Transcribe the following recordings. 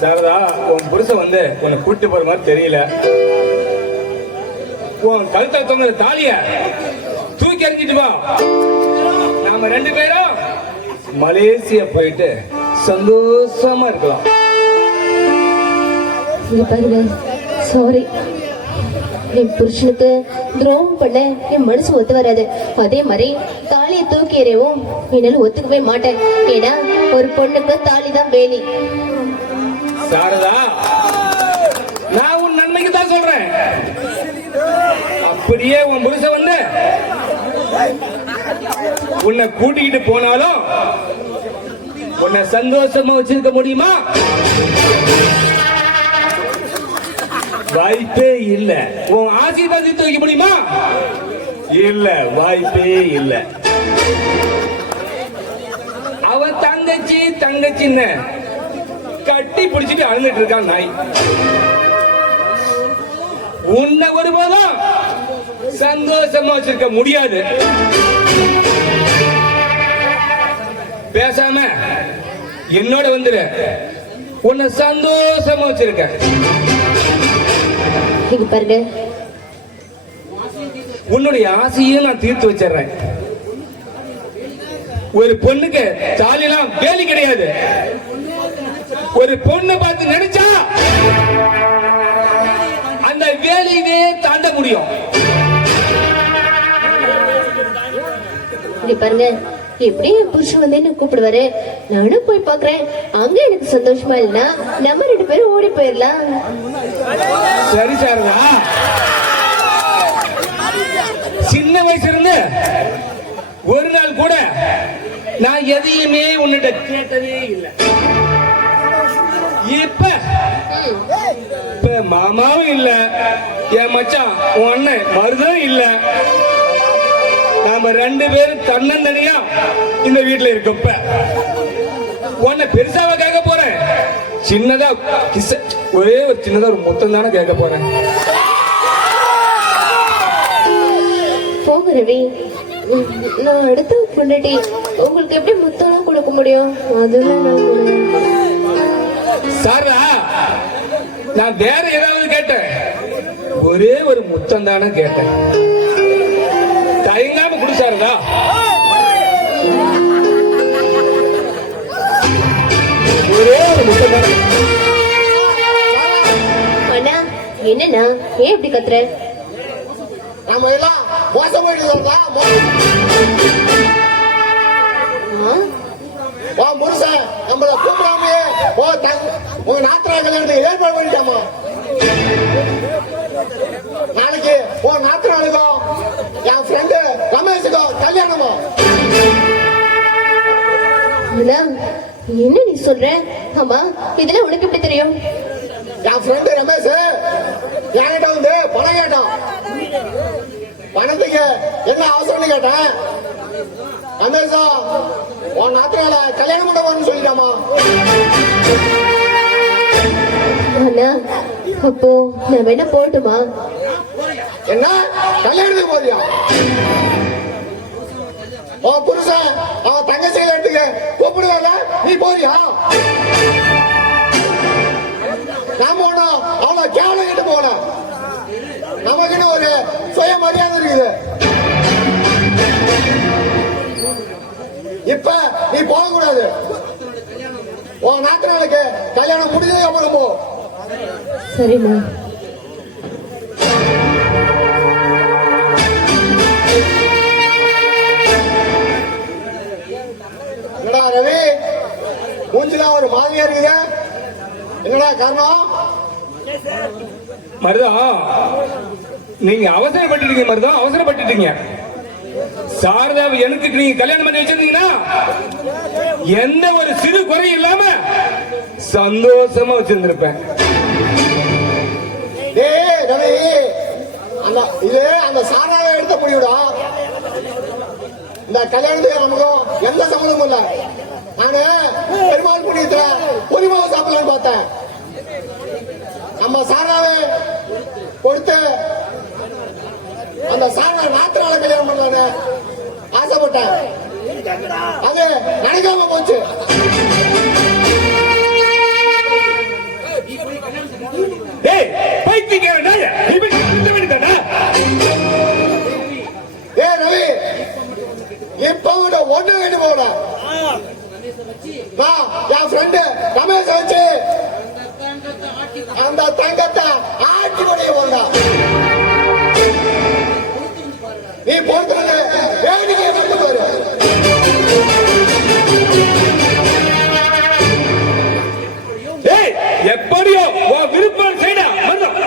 சாரதா, உன் புருஷன் வந்து உன்னை கூட்டு போற மாதிரி தெரியல. உன் கழுத்தை தொங்குற தாலிய தூக்கி எறிஞ்சிட்டு வா. நாம 2 பேரும் மலேசியா போயிட்டு சந்தோஷமா இருக்கலாம். சாரி, என் புருஷனுக்கு துரோகம் பண்ண என் மனசு ஒத்து வராது. அதே மாதிரி தாலியை தூக்கி எறியவும் என்னால ஒத்துக்கவே மாட்டேன். ஏன்னா ஒரு பொண்ணுக்கு தாலி தான் வேலி. சாரதா, நான் உன் நன்மைக்கு தான் சொல்றேன். அப்படியே உன் புருஷன் வந்து உன்னை கூட்டிக்கிட்டு போனாலும் உன்னை சந்தோஷமா வச்சிருக்க முடியுமா? வாய்ப்பே இல்ல. உன் ஆசீர்வாதத்தை வைக்க முடியுமா? இல்ல, வாய்ப்பே இல்ல. அவ தங்கச்சி தங்கச்சின்னு கட்டி பிடிச்சிட்டு அழுந்துட்டு இருக்கான் நாய். உன்னை ஒருபோதும் சந்தோஷமா வச்சிருக்க முடியாது. பேசாம என்னோட வந்துரு, உன்னை சந்தோஷமா வச்சிருக்க. பாருங்க, உன்னுடைய ஆசையும் நான் தீர்த்து வச்சிடறேன். ஒரு பொண்ணுக்கு தாலிலாம் வேலி கிடையாது. ஒரு பொண்ணு பார்த்து நினைச்சா அந்த வேலையே தாண்ட முடியும். பாருங்க, எப்படி என் புருஷன் வந்து என்ன கூப்பிடுவாரு, நானும் போய் பாக்குறேன். அங்க எனக்கு சந்தோஷமா இல்லைன்னா நம்ம 2 பேரும் ஓடி போயிடலாம். சரி சாரதா, சின்ன வயசுல இருந்து ஒரு நாள் கூட நான் எதையுமே உன்னிட்ட கேட்டதே இல்லை. இப்ப மாமாவும் இல்ல, என் மச்சான் உன் அண்ணன் மருதும் இல்ல. நாம 2 பேரும் தன்னந்தனியா இந்த வீட்டுல இருக்கோம். உன்னை பெருசாவா கேட்க போறேன், சின்னதா கிஸ், ஒரே ஒரு சின்னதா ஒரு முத்தம் தானே கேட்க போறேன். போங்க ரவி, நான் அடுத்த பொண்டாட்டி, உங்களுக்கு எப்படி முத்தம் கொடுக்க முடியும்? அதெல்லாம் சாரா, நான் வேற ஏதாவது கேட்டேன், ஒரே ஒரு முத்தம் தானே கேட்டேன். தயங்காம குடிச்சாருதா. ஒரே ஒரு முத்தம் தானே. அண்ணா, என்னண்ணா ஏன் இப்படி கத்துற? நம்ம எல்லாம் மோசம் போயிட்டு புருஷன் நம்மள கூப்பிடாமே உங்க நாத்திரா கல்யாணத்துக்கு ஏற்பாடு பண்ணிட்டாமா. நாளைக்கு உன் நாத்திராளுக்கும் என் ஃப்ரெண்டு ரமேஷுக்கும் கல்யாணமா. என்ன நீ சொல்ற? ஆமா, இதெல்லாம் உனக்கு எப்படி தெரியும்? என் ஃப்ரெண்டு ரமேஷ் என்கிட்ட வந்து பணம் கேட்டான். பணத்துக்கு என்ன அவசரம்னு கேட்டேன். ரமேஷா, உன் நாத்திரால கல்யாணம் பண்ண சொல்லிட்டாமா. அப்போ நான் வேணா போட்டுமா? என்ன கல்யாணத்துக்கு போறியா? உன் புருஷன் அவன் தங்கச்சி கல்யாணத்துக்கு கூப்பிடுவாங்க, நீ போறியா? நாம ஒண்ணும் அவளை கேவலம் கிட்ட போகல. நமக்குன்னு ஒரு சுய மரியாதை இருக்குது. இப்ப நீ போக கூடாது. உன் நாத்தினாளுக்கு கல்யாணம் முடிஞ்சதுக்கு அப்புறம் போ. சரிம்மா. என்னடா ரவி, மூஞ்சிலாம் ஒரு மாதிரியா இருக்குதா? என்னடா காரணம்? மருதம், நீங்க அவசரப்பட்டுட்டீங்க. மருதம், அவசரப்பட்டுட்டீங்க. சாரதாவை எனக்கு நீங்க கல்யாணம் பண்ணி வச்சிருந்தீங்கன்னா எந்த ஒரு சிறு குறை இல்லாம சந்தோஷமா வச்சிருந்திருப்பேன். இது அந்த சாராவை எடுத்த முடியுடா. இந்த கல்யாணத்துக்கு நமக்கும் எந்த சம்மந்தமும் இல்ல. நானு பெருமாள் புண்ணியத்துல பொறிமாவை சாப்பிடலான்னு பார்த்தேன். நம்ம சாராவை கொடுத்து அந்த சாரா நாத்திரால கல்யாணம் பண்ணலான்னு ஆசைப்பட்டேன். அது நினைக்காம போச்சு. இப்ப நீ திருத்த வேண்டியதானே? ஏ ரவி, இப்ப விட ஒண்ணு வேண்டு போட என் ஃப்ரெண்டு ரமேஷ் வச்சு அந்த தங்கத்தை ஆட்சி முடிய போண்டா. நீ போட்டு வேடிக்கை மட்டும் வரு. ஏய், எப்படியோ உன் விருப்பம் செய்டா. மறந்துடும்.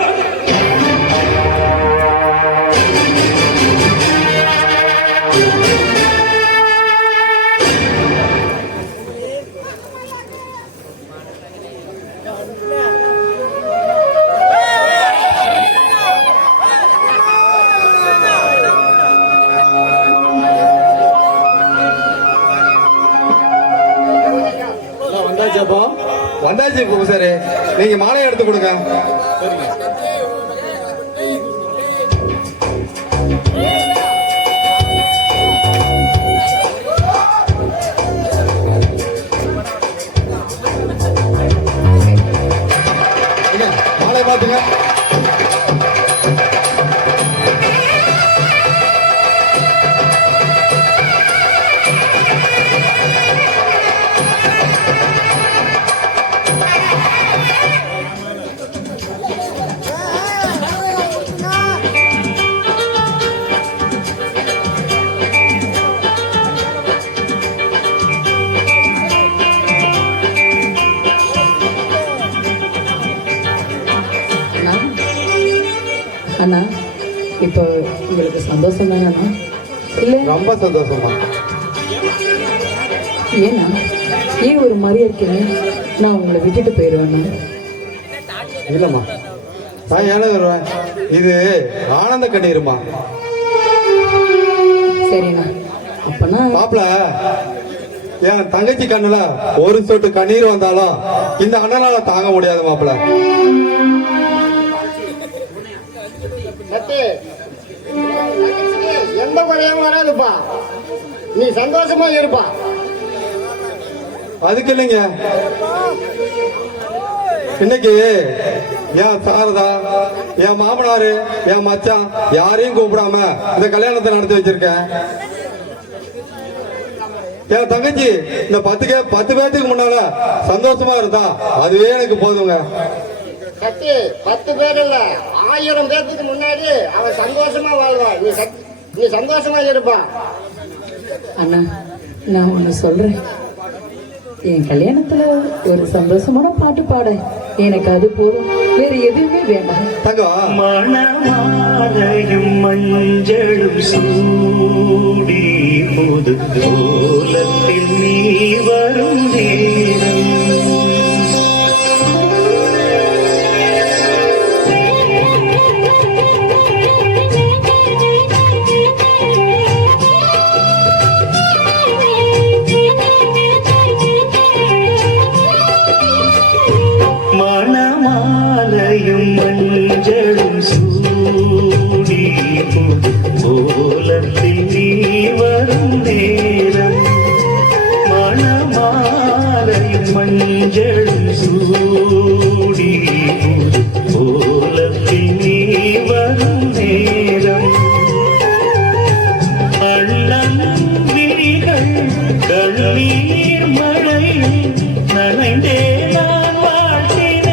வந்தாச்சப்போ வந்தாச்சு பூசாரி, நீங்க மாலையை எடுத்து கொடுங்க. மாலை பாத்துங்க. அண்ணா, இப்போ உங்களுக்கு சந்தோஷம் தானே அண்ணா? இல்லை ரொம்ப சந்தோஷமா. ஏண்ணா, ஏன் ஒரு மாதிரியா இருக்கீங்க? நான் உங்களை விட்டுட்டு போயிடுவேண்ணா. இல்லம்மா, நான் ஏன வருவேன், இது ஆனந்த கண்ணீருமா. சரிண்ணா, அப்பனா மாப்பிள, என் தங்கச்சி கண்ணுல ஒரு சொட்டு கண்ணீர் வந்தாலும் இந்த அண்ணனால தாங்க முடியாது மாப்பிள. சத்தி, எந்த குறையும் வராதுப்பா. நீ சந்தோஷமா இருப்பா. அதுக்கு இல்லைங்க, இன்னைக்கு என் சாரதா, என் மாமனாரு, என் மச்சான் யாரையும் கூப்பிடாம இந்த கல்யாணத்தை நடத்தி வச்சிருக்கேன். என் தங்கச்சி இந்த 10 பேத்துக்கு முன்னால சந்தோஷமா இருந்தா அதுவே எனக்கு போதுங்க. சத்தி, 10 பேர் இல்ல 1000 பேருக்கு முன்னாடி அவன் சந்தோஷமா வாழ்வா. நீ சந்தோஷமா இருப்பா. அண்ணா, நான் ஒன்று சொல்றேன். என் கல்யாணத்துல ஒரு சந்தோஷமான பாட்டு பாட எனக்கு அது போதும், வேற எதுவுமே வேண்டாம். தங்கம், மணமாலையும் மஞ்சளும் சூடி புது கோலத்தில் நீ வரும் நேரம் மணமாலையும் மஞ்சளும் சூடி புது கோலத்தில் நீ வரும் நேரம் மணமாலையும் மஞ்சளும் சூடி புது கோலத்தில் நீ வரும் நேரம் அள்ளம் விழிகள் கண்ணீர் மழையில் நனைந்தே நான் வாழ்த்தினேன்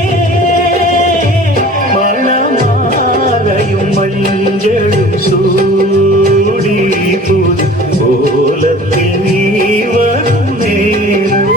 மணமாலையும் மஞ்சளும் சூடி புது கோலத்தில் நீ வரும் நேரம்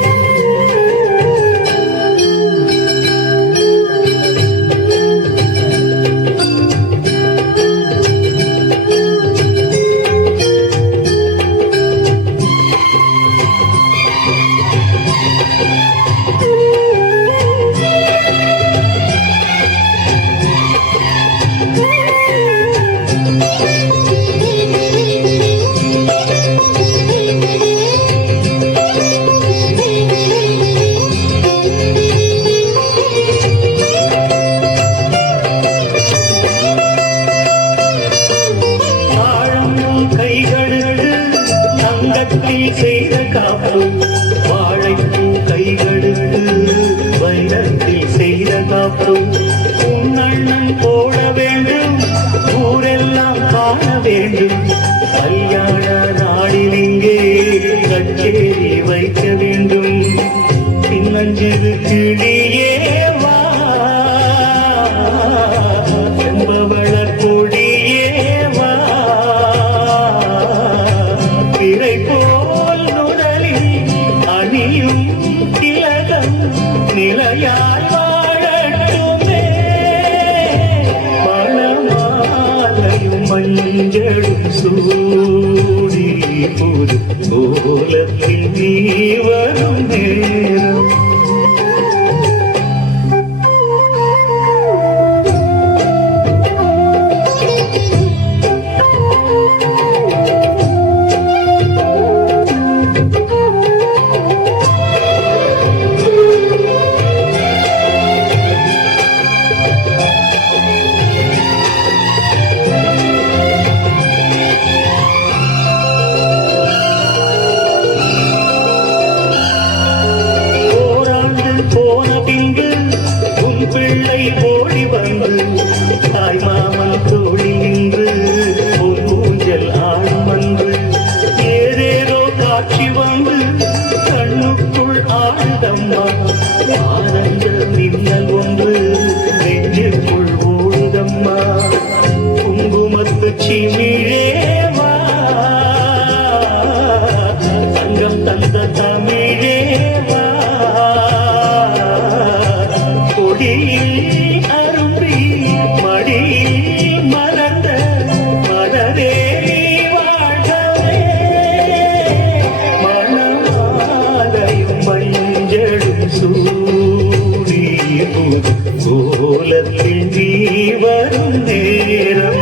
வேண்டும். கல்யாண நாளில் இங்கே கச்சேரி வைக்க வேண்டும். சின்னஞ்சிறு கிளியே வா, செம்பவள கொடியே வா, திரை போல் நுடலில் அணியும் திலகம் நிலையாய் வாழட்டுமே. மணமாலையும் மஞ்சளும் சூடி புது கோலத்தில் நீ வரும் நேரம். போன பின்பு உன் பிள்ளை ஓடி வந்து தாய் மாமன் தோழி நின்று உன் ஊஞ்சல் ஆடும் வந்து ஏதேதோ காட்சி வந்து கண்ணுக்குள் ஆடுதம்மா. ஆனந்த மின்னல் ஒன்று நெஞ்சுக்குள் ஓடுதம்மா. குங்குமத்து சிமிழேவா, தங்கம் தந்த தமிழேவா, கொடியில் அரும்பி மடியில் மலர்ந்த மலரே நீ வாழ்கவே. மணமாலையும் மஞ்சளும் சூடி புது கோலத்தில் நீ வரும் நேரம்.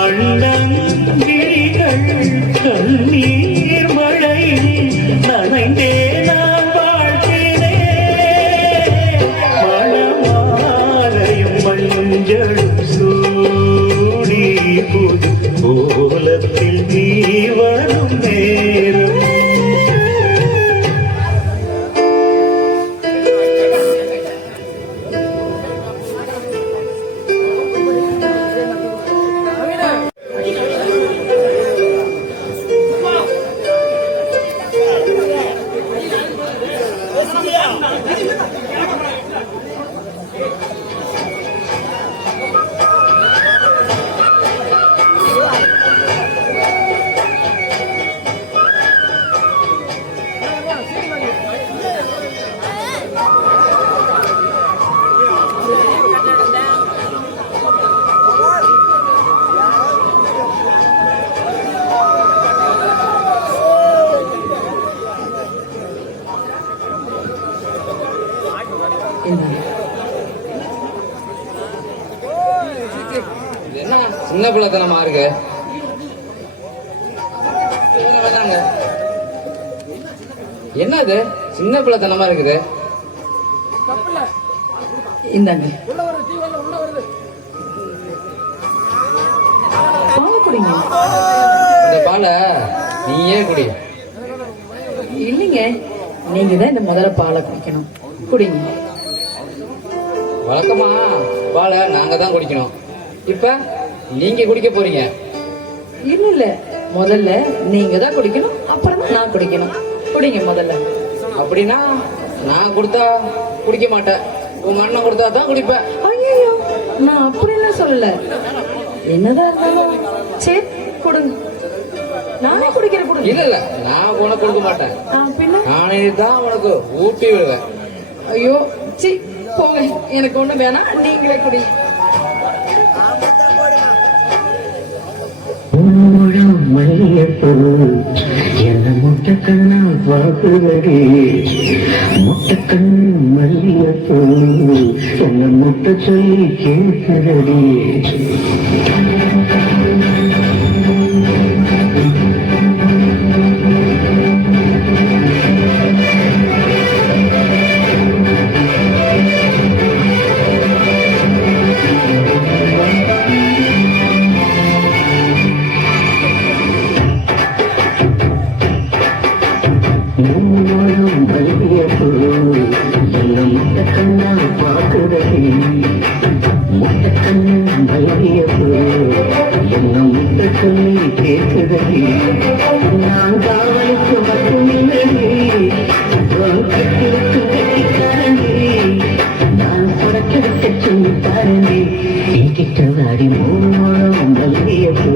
அண்ணங்கிரிகள் கண்ணீர் மழையில் நனைந்தே நான் வாழ்கிறேன். மணமாலையும் மஞ்சளும் சூடி புது கோலத்தில் நீ வரும் நேரம். என்ன சின்ன பிள்ளைத்தனமா இருக்கு? என்னது சின்ன பிள்ளைத்தனமா இருக்குது? இந்தாங்க பால் குடிங்க. இந்த பாலை நீயே குடி. இல்லைங்க, நீங்க தான் இந்த முதல்ல பாலை குடிக்கணும். குடிங்க. வழக்கமா பாலை நாங்க தான் குடிக்கணும். இப்ப நீங்க குடிக்க போறீங்க. இல்ல இல்ல, முதல்ல நீங்க தான் குடிக்கணும், அப்புறம் தான் நான் குடிக்கணும். குடிங்க முதல்ல. அப்படின்னா நான் கொடுத்தா குடிக்க மாட்டேன், உங்க அண்ணன் கொடுத்தா தான் குடிப்பேன். ஐயோ, நான் அப்படிலாம் சொல்லல. என்னதான் இருந்தாலும் சரி கொடுங்க. நானே குடிக்கிற கொடுங்க. இல்ல இல்ல, நான் உனக்கு கொடுக்க மாட்டேன். பின்ன நானே தான் உனக்கு ஊட்டி விடுவேன். ஐயோ சி போங்க, எனக்கு ஒண்ணு வேணாம், நீங்களே குடிங்க. மல்லியப்பூ என்ன முட்டக்கண்ணா வாக்குதடி, முட்டக்கண் மல்லியப்பூ என்ன முட்ட சொல்லி கேட்குதடி. முட்டக்கண்ணா பாக்குறேன், முட்டக்கண்ணா கண்ணு மல்லியப்பூ என்ன முட்டை சொல்லி கேட்குதடி நான் காவலுக்கு மட்டுமில்லை கட்டிலுக்கு கட்டிக்காரண்டி நான் புறக்கெடுக்க சொல்லி பாருண்டி என்கிட்ட வாடி மூலம் மல்லியப்பூ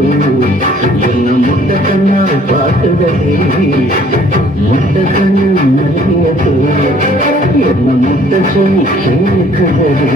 என்ன முட்டை கண்ணால் பார்க்குதடி முட்டை கண்ணு மல்லியப்பூ என்ன முட்டை சொல்லி கேட்குதடி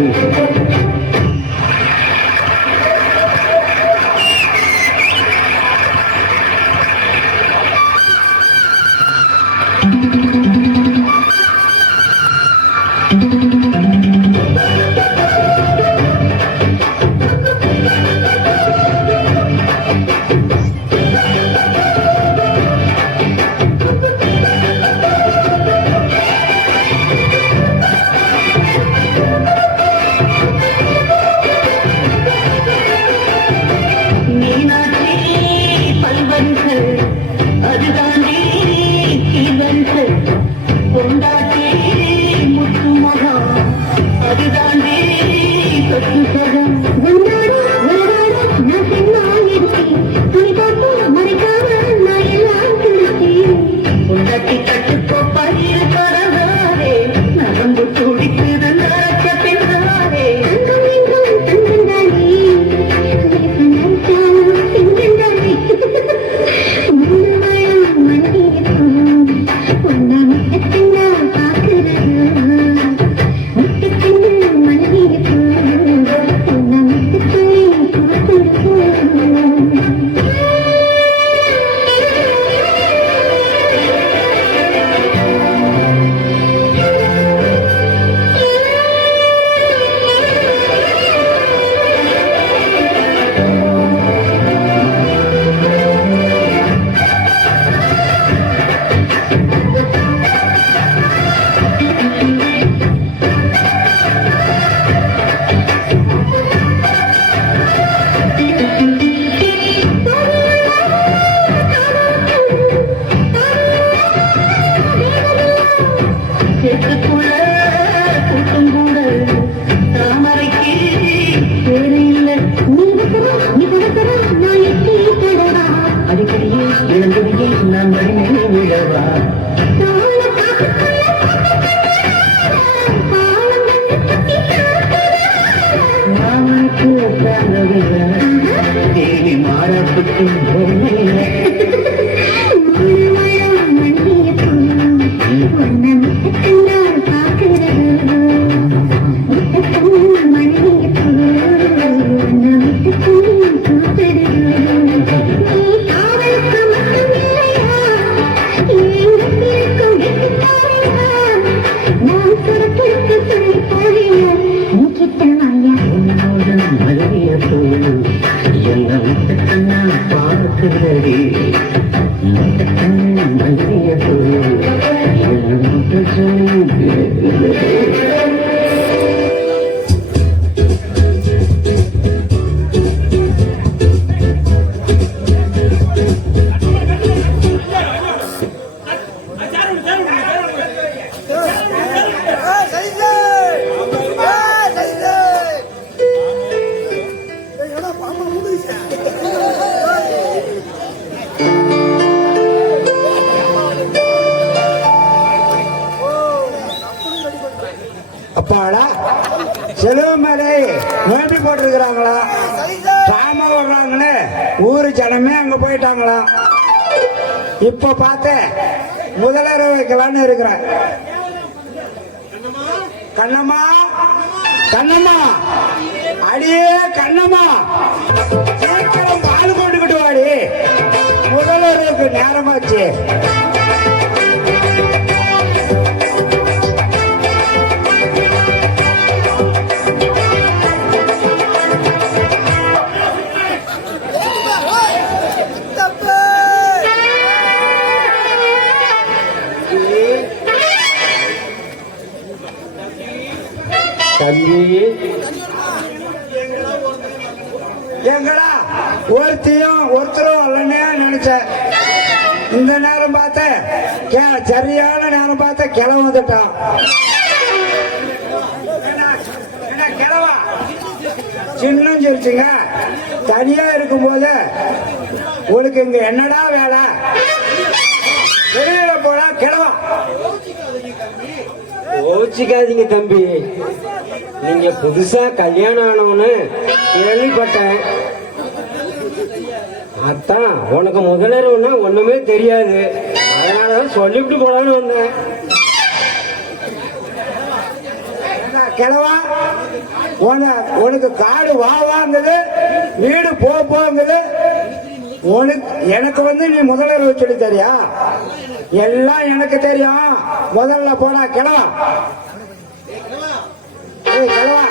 அடிக்கடியே இழந்தவையே நான் வழிமேலே விழவா மாமனுக்கு தாங்கவில்லை தேடி மாறாட்டுக்கு போகவில்லை அப்பாடா செலவுமலை நோம்பி போட்டிருக்கிறாங்களா சாம விடுறாங்கன்னு ஊரு ஜனமே அங்க போயிட்டாங்களா இப்ப பார்த்து முதலர் வைக்கலான்னு இருக்கிறேன். கண்ணம்மா கண்ணம்மா அடியே கண்ணம்மா சீக்கிரம் பால் கொண்டுகிட்டு வாடி முதல்வருக்கு நேரமாச்சு. எங்கடா ஒருத்தரும் வரலன்னே நினைச்சேன். இந்த நேரம் பார்த்த சரியான நேரம் பார்த்த கிளம்ப வந்துட்டான். கிளவா சின்னம் சிரிச்சுங்க. தனியா இருக்கும்போது உனக்கு இங்க என்னடா வேலை? வெளியில போடா கிளவா. கோச்சிக்காதீங்க தம்பி, நீங்க புதுசா கல்யாணம் ஆனவன்னு கேள்விப்பட்டேன். அதான் உனக்கு முதலருன்னா ஒண்ணுமே தெரியாது, அதனாலதான் சொல்லிவிட்டு போலான்னு வந்தேன். கிளவா, உனக்கு காடு வாங்குது, வீடு போங்குது. உனக்கு எனக்கு வந்து நீ முதல்ல சொல்லி தரியா? எல்லாம் எனக்கு தெரியும். முதல்ல போனா கிளவா. கிளவா,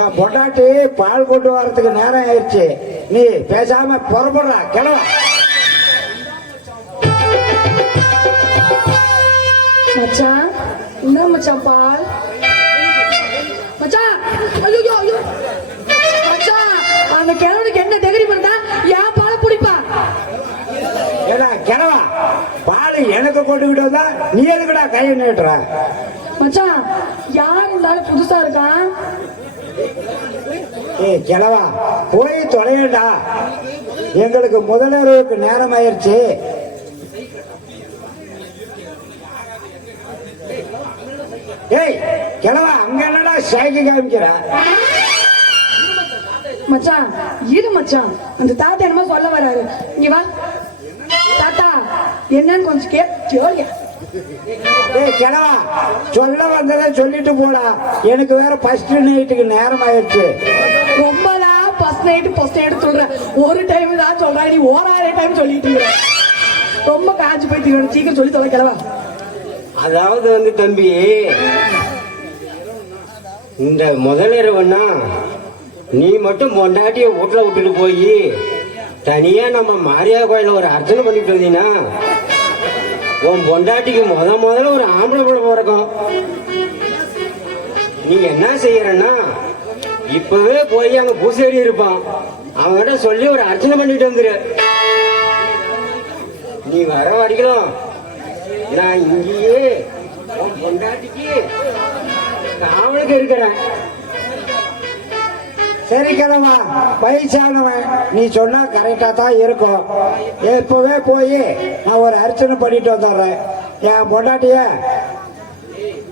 என் பொண்டாட்டி பால் கொண்டு வரதுக்கு நேரம் ஆயிடுச்சு. நீ பேசாம புறப்படுறா கிளவா. மச்சான், என்ன மச்சான் பால்? மச்சான், ஐயோ ஐயோ மச்சான், அந்த கிழவனுக்கு என்ன டெகிரி பண்ணா ஏன் பாலை பிடிப்பா? ஏடா கிளவா, பால் எனக்கு கொண்டுகிட்டு வந்தா நீ எதுக்குடா கையை நீட்டுற? மச்சான், யார் இருந்தாலும் புதுசா இருக்கான். கிளவா, போய் தொலையடா, எங்களுக்கு முதலருக்கு நேரம் ஆயிடுச்சு. ஏய் கிளவா, அங்க என்னடா சைக்கு காமிக்கிற? மச்சான் இரு மச்சான், அந்த தாத்தா என்னமோ சொல்ல வராரு. இங்க வா தாத்தா, என்னன்னு கொஞ்சம் கேளியா? ஏய் கிளவா, சொல்ல வந்ததை சொல்லிட்டு போடா. எனக்கு வேற ஃபர்ஸ்ட் நைட்டுக்கு நேரம் ஆயிடுச்சு. ரொம்பதான் ஃபர்ஸ்ட் நைட் சொல்றேன். ஒரு டைம் தான் சொல்றேன், நீ ஓராயிரம் டைம் சொல்லிட்டு இருக்க. ரொம்ப காஞ்சு போயிட்டு சீக்கிரம் சொல்லி தொலை கிளவா. அதாவது வந்து தம்பி, இந்த முதலிரவுன்னா நீ மட்டும் பொண்டாட்டிய வீட்டுல விட்டுட்டு போய் தனியா நம்ம மாரியா கோயில ஒரு அர்ச்சனை பண்ணிட்டு வந்தீங்கன்னா உன் பொண்டாட்டிக்கு முதல்ல ஒரு ஆம்பளை பிள்ளை பிறக்கும். நீ என்ன செய்யறன்னா, இப்பவே போய் அங்க பூசேரி இருப்பான், அவன்கிட்ட சொல்லி ஒரு அர்ச்சனை பண்ணிட்டு வந்துரு. நீ வர வரைக்கும் நான் இங்கேயே உன் பொண்டாட்டிக்கு காவலுக்கு இருக்கிறேன். சரி கிளவா, வயசானவன், நீ சொன்னா கரெக்டா தான் இருக்கும். இப்பவே போய் நான் ஒரு அர்ச்சனை பண்ணிட்டு வந்துடுறேன். என் பொண்டாட்டிய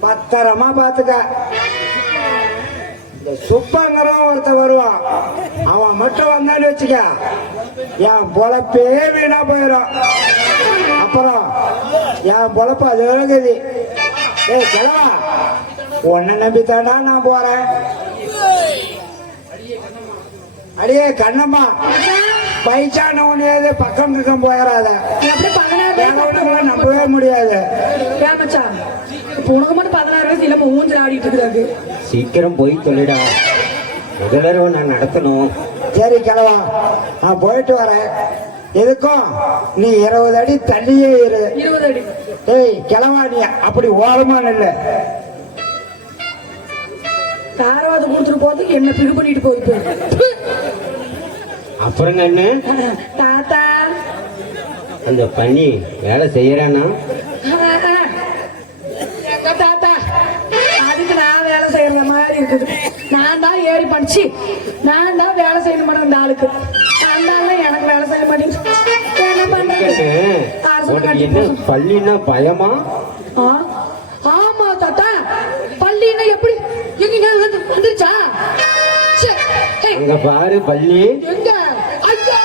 பத்திரமா பாத்துக்க. இந்த சுப்பங்கிறவன் ஒருத்த வருவான், அவன் மட்டும் வந்தான்னு வச்சுக்க, என் பொழப்பே வீணா போயிடும். அப்புறம் என் பொழப்பு அது கதி. ஏய் கிளவா, உன்னை நம்பித்தாண்டா நான் போறேன். அடியே கண்ணம்மா, வயசானவனே பக்கம் பக்கம் போயிடாத. நம்பவே முடியாது. மச்சான், உனக்கு மட்டும் 16 வயசு இல்லாம ஊஞ்சல் ஆடிட்டு இருக்காரு. சீக்கிரம் போய் சொல்லிடா, முதலரவு நான் நடத்தணும். சரி கிளவா, நான் போயிட்டு வரேன். எதுக்கும் நீ 20 அடி தள்ளியே இரு. 20 அடி. ஏய் கிளவா, நீ அப்படி ஓரமா நில்ல. தாரவாத கொடுத்துட்டு போறதுக்கு என்ன பிகு பண்ணிட்டு போகுது. அப்புறம் என்ன தாத்தா, அந்த பண்ணி வேலை செய்யறானா? தாத்தா, அதுக்கு நான் வேலை செய்யற மாதிரி இருக்குது. நான் தான் ஏறி படிச்சு நான் தான் வேலை செய்ய மாட்டேன். இந்த ஆளுக்கு அந்த எனக்கு வேலை செய்ய மாட்டேங்குது. என்ன பண்றது? என்ன பள்ளின்னா பயமா? ஆமா தாத்தா, பள்ளின்னா எப்படி எங்க வந்துருச்சா? அங்க பாரு பள்ளி எங்க? ஐயா,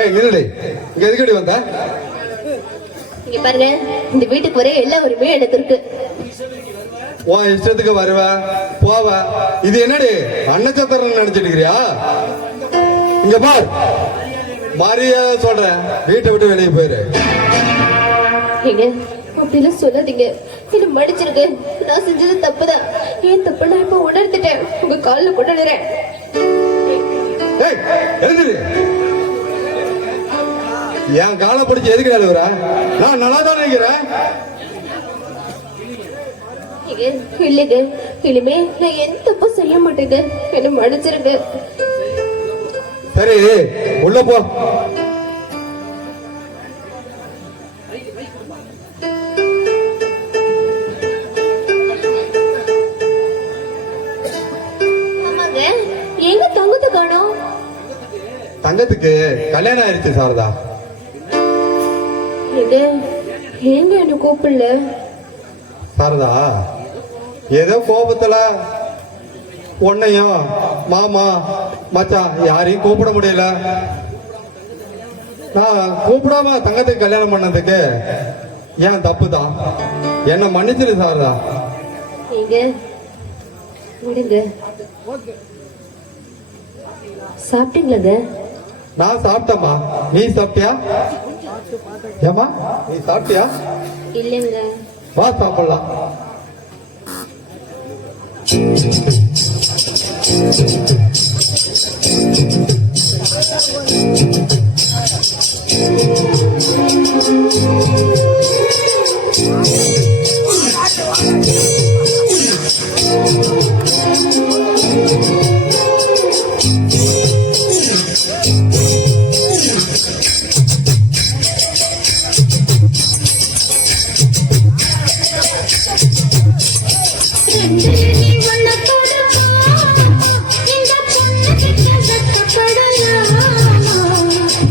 ஏய் நில்லு, இங்க எதுக்கடி வந்த? இங்க பாருங்க, இந்த வீட்டுக்கு வர எல்லா உரிமையும் எனக்கு இருக்கு. உன் இஷ்டத்துக்கு வருவ போவ. இது என்னடி அன்னச்சத்திரம் நினைச்சிட்டு இருக்கிறியா? இங்க பார், மாரியா சொல்றேன், வீட்டை விட்டு வெளியே போயிரு. ஏங்க, அப்படிலாம் சொல்லாதீங்க. என்ன மன்னிச்சிருங்க, நான் செஞ்சது தப்புதான். ஏன் தப்பு நான் இப்ப உணர்ந்துட்டேன். உங்க காலில் கொண்டுறேன். ஏய் எழுந்துரு. என் காலை பிடிச்சி எதுக்கு அழுகுற? நான் நல்லா தான் நினைக்கிறேன். இல்லைங்க, இனிமே நான் எந்த தப்பும் செய்ய மாட்டேங்க. என்ன மன்னிச்சிருங்க. சரி உள்ள போ. ஆமாங்க, எங்க தங்கத்தை காணோம்? தங்கத்துக்கு கல்யாணம் ஆயிடுச்சு சாரதா. எங்க ஏங்க என்ன கூப்பிடல? சாரதா, ஏதோ கோபத்துல உன்னையும் மாமா மச்சான் யாரையும் கூப்பிட முடியல. நான் கூப்பிடாம தங்கத்துக்கு கல்யாணம் பண்ணதுக்கு ஏன் தப்பு தான். என்ன மன்னிச்சிரு சாரதா. எங்க விடுங்க. சாப்பிட்டீங்களாங்க? நான் சாப்பிட்டேம்மா. நீ சாப்பிட்டியா? ஏமா நீ சாப்பிட்டியா? இல்லைங்க. வா சாப்பிடலாம்.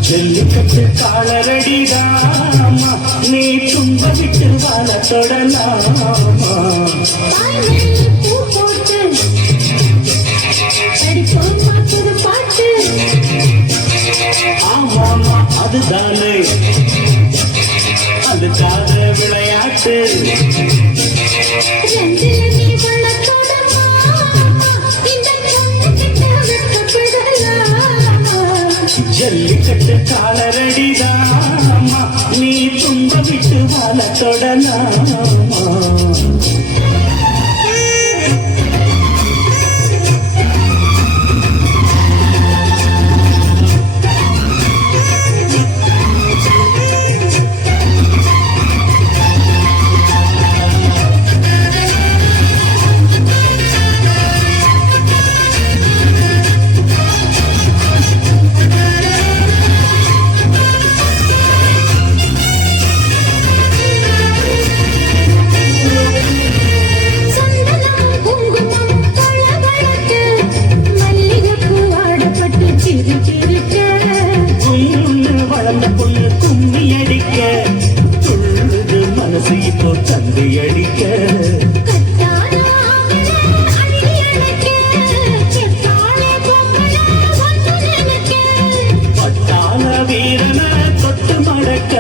ஜல்லிக்கட்டு காலரடிதாமா, நீ தும்ப விட்டு வாழ தொடலாமா. ஆமாமா அதுதானே அதுக்காக விளையாட்டு. ஜல்லிக்கட்டு காலரடிதாமா, நீ தும்ப விட்டு வாழ தொடலாமா. வளர்ந்த பொண்ணு கும்மி அடிக்க, துள்ளுது மனசு இப்போ தந்தி அடிக்க. பட்டான வீரன தொட்டு மடக்க,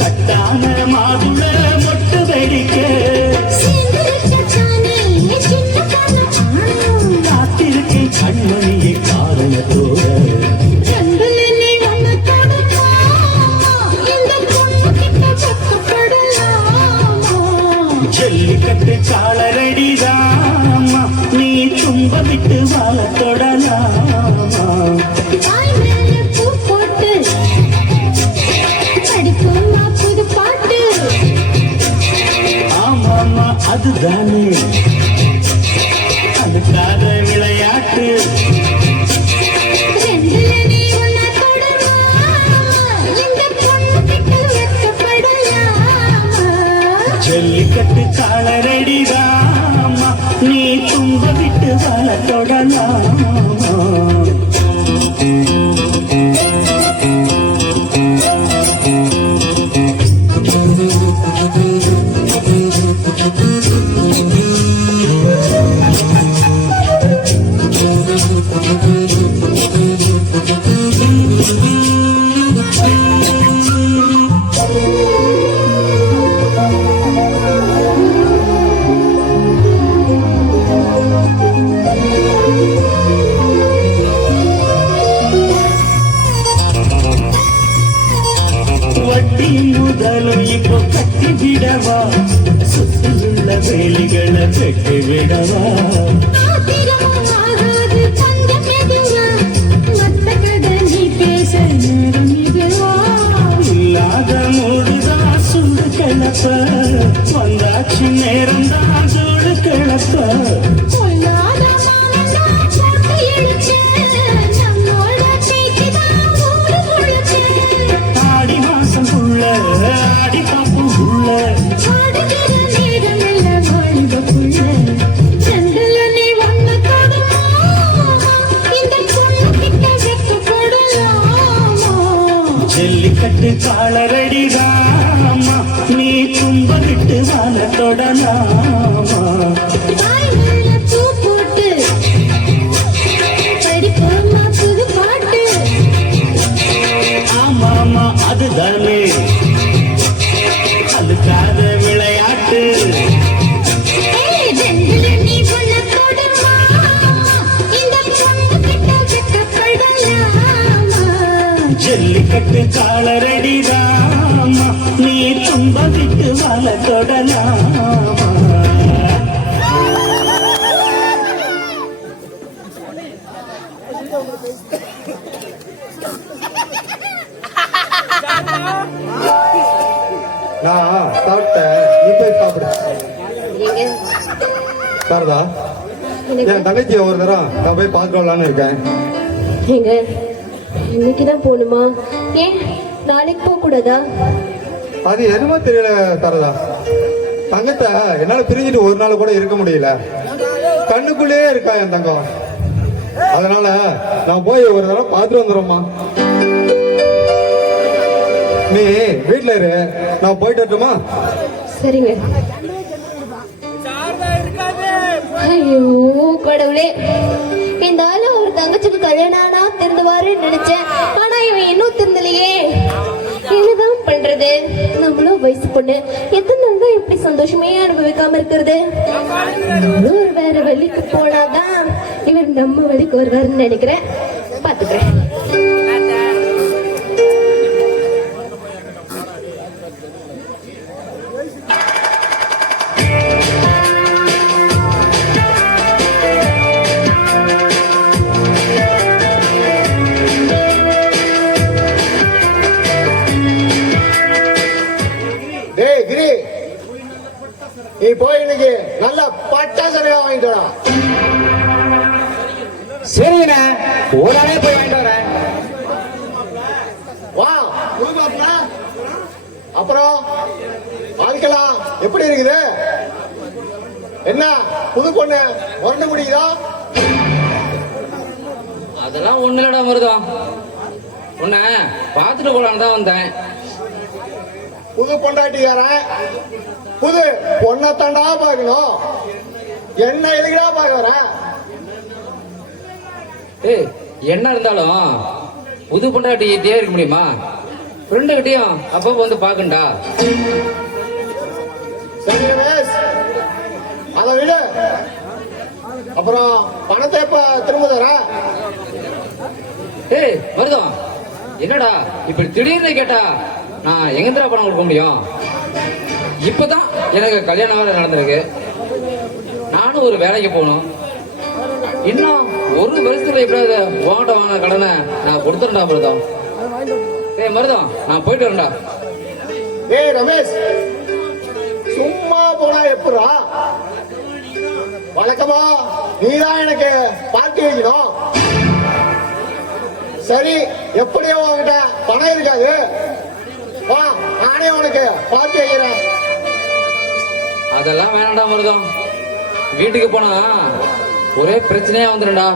கட்டான மாதுள மொட்டு வெடிக்க. காத்திருக்கேன் கண்மணியை காரணத்தோட. ஜல்லிக்கட்டு காலரடிதாமா, நீ தும்ப விட்டு வாழ தொடலாமா. ஆமாமா அதுதானே அதுக்காக விளையாட்டு. ஜல்லிக்கட்டு காலரடிதாமா, நீ தும்ப விட்டு வாழ தொடலாமா. வட்டி முதலும் இப்போ கட்டி விடவா, சுற்றியுள்ள வேலிகளை வெட்டி விடவா. இல்லாத மூடுதா சுண்டு கிளப்ப, வந்தாச்சு நேரம் தான் கட்டு காலரடி ராமா நீ தும்ப விட்டு வாழ தொடலாமா நான் சாப்பிட்டேன், நீ போய் சாப்பிடு. நீங்க சாரதா, என் தங்கச்சியை ஒரு தரம் நான் போய் பார்த்துட்டு வரலான்னு இருக்கேன். ஏங்க இன்னைக்கு தான் போகணுமா? ஏன் நாளைக்கு போக கூடாதா? அது என்னமோ தெரியல சாரதா, தங்கத்தை என்னால பிரிஞ்சுட்டு ஒரு நாள் கூட இருக்க முடியல. கண்ணுக்குள்ளேயே இருக்கா என் தங்கம். அதனால நான் போய் ஒரு தடவை பார்த்துட்டு வந்துடுறோம்மா. நீ வீட்டுல இரு, நான் போயிட்டு வரட்டுமா? சரிங்க. ஐயோ கடவுளே, இந்த ஆளு ஒரு தங்கச்சிக்கு கல்யாணம் ஆனா திருந்துவாருன்னு நினைச்சேன். ஆனா இவன் இன்னும் திருந்தலையே. என்னதான் பண்றது? நம்மளும் வயசு பொண்ணு, எத்தனை நாள் தான் இப்படி சந்தோஷமே அனுபவிக்காம இருக்கிறது? நம்மளும் ஒரு வேற வழிக்கு போனாதான் இவர் நம்ம வழிக்கு வருவாருன்னு நினைக்கிறேன். பாத்துக்கிறேன். டேய் கிரி, நீ போய் இன்னைக்கு நல்ல பட்டாசு வாங்கிட்டு வரா. சரிங்கண்ணே, உடனே போய் வாங்கிட்டு வரேன். வா புது மாப்பிள்ள. அப்புறம் வாழ்க்கலாம் எப்படி இருக்குது? என்ன புது பொண்ணு உரண்டு குடிக்குதா? அதெல்லாம் ஒண்ணு இல்லடா மருதம், உன்னை பார்த்துட்டு போலான்னு தான் வந்தேன். புது பொண்டாட்டிக்காரன் புது பொண்ணை தாண்டா பார்க்கணும். என்ன எதுக்குடா பார்க்க வர? ஏய், என்ன இருந்தாலும் புது பொண்டாட்டியே இருக்க முடியுமா? ஃப்ரெண்டு கிட்டையும் அப்பப்போ வந்து பார்க்கண்டா. சரி ரமேஷ், அதை விடு. அப்புறம் பணத்தை எப்ப திரும்ப தர? ஏய் மருதம், என்னடா இப்படி திடீர்னு கேட்டா நான் எங்கேந்திரா பணம் கொடுக்க முடியும்? இப்பதான் எனக்கு கல்யாணம் வேலை நடந்திருக்கு. நானும் ஒரு வேலைக்கு போகணும். இன்னும் ஒரு வருஷத்துல எப்படியாவது உங்கள்கிட்ட வாங்கின கடனை நான் கொடுத்துறேன்டா மருதம். ஏய் மருதம், நான் போயிட்டு வரேன்டா. ஏய் ரமேஷ், சும்மா போனா எப்படா? வழக்கமா நீதான் எனக்கு பார்ட்டி வைக்கணும். சரி, எப்படியோ உங்ககிட்ட பணம் இருக்காது, வா நானே உனக்கு பார்ட்டி வைக்கிறேன். அதெல்லாம் வேணாம்டா மருதம், வீட்டுக்கு போனா ஒரே பிரச்சனையா வந்துடும்டா.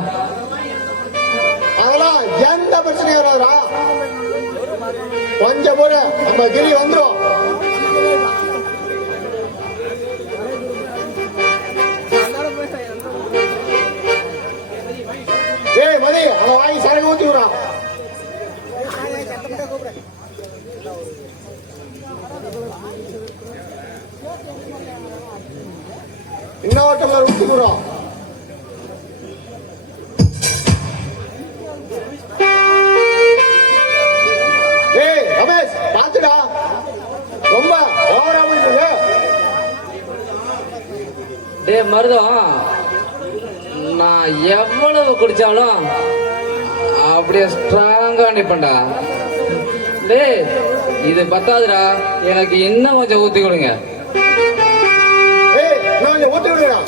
அதெல்லாம் எந்த பிரச்சனையும் வராதுடா. கொஞ்சம் போல நம்ம கிரி வந்துடும். ஏய் மதி, அவன் வாங்கி சரக்கு ஊத்தி விடுறான். இன்னொருத்தவங்க ஊத்தி விடுறோம். ஏய் ரமேஷ், பாத்துடா, ரொம்ப ஓவரா போயிட்டு. டேய் மருதம், நான் எவ்வளவு குடிச்சாலும் அப்படியே ஸ்ட்ராங்கா நிப்பேன்டா. டேய் இது பத்தாதுடா, எனக்கு இன்னும் கொஞ்சம் ஊத்தி கொடுங்க. ஏய் நான் கொஞ்சம் ஊத்தி விடுறா.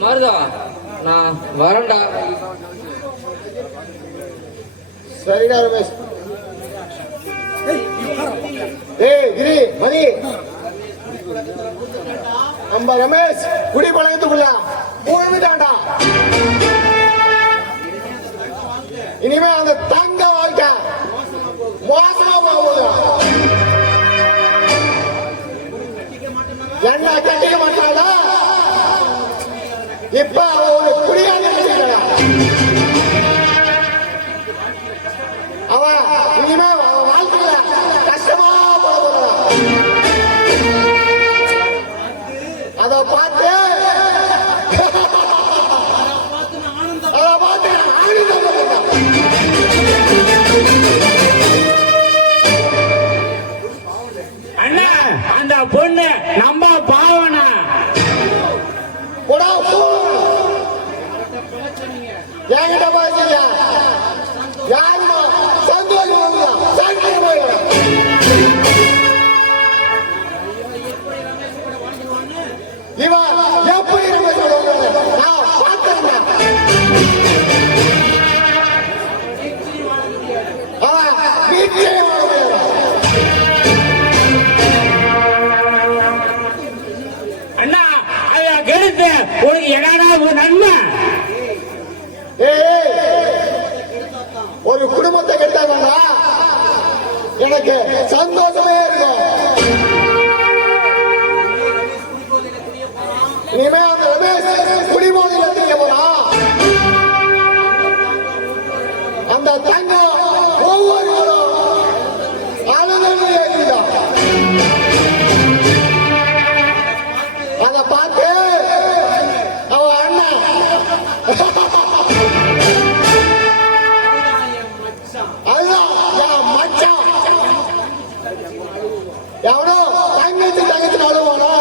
மருதம், நான் வரேன்டா. சரிடா ரமேஷ். ஏய் கிரி, மதி, நம்ம ரமேஷ் குடி பழகத்துக்குள்ள ஊழ்ந்துட்டான்டா. இனிமே அந்த தங்க வாழ்க்கை மோசமா போகுது. என்ன கட்டிக்க மாட்டாளா? இப்ப அவ ஒரு குடியாண்டி நினைச்சுக்கிறா. அதை பார்த்து நான் ஆனந்தம். அண்ணா அந்த பொண்ணு நம்ம பாவனா என்கிட்ட போய் யாருமா சந்தோஷம் இவன் எப்படி நான் பார்த்தேன். அண்ணா அத கெடுத்து உனக்கு என்னடா ஒரு நன்மை ஒரு குடும்பத்தை கெட்டாங்கன்னா எனக்கு சந்தோஷமே இருக்கும். இனிமே அந்த ரமேஷ் குடிமோதில தெரிய போனா அந்த தங்கம் ஒவ்வொருவரும் அழுது ஏறிட்டான். அதை பார்த்து அவன் அண்ணன் அதுதான் என் மச்சான். எவனோ தங்கச்சி அழுவானா?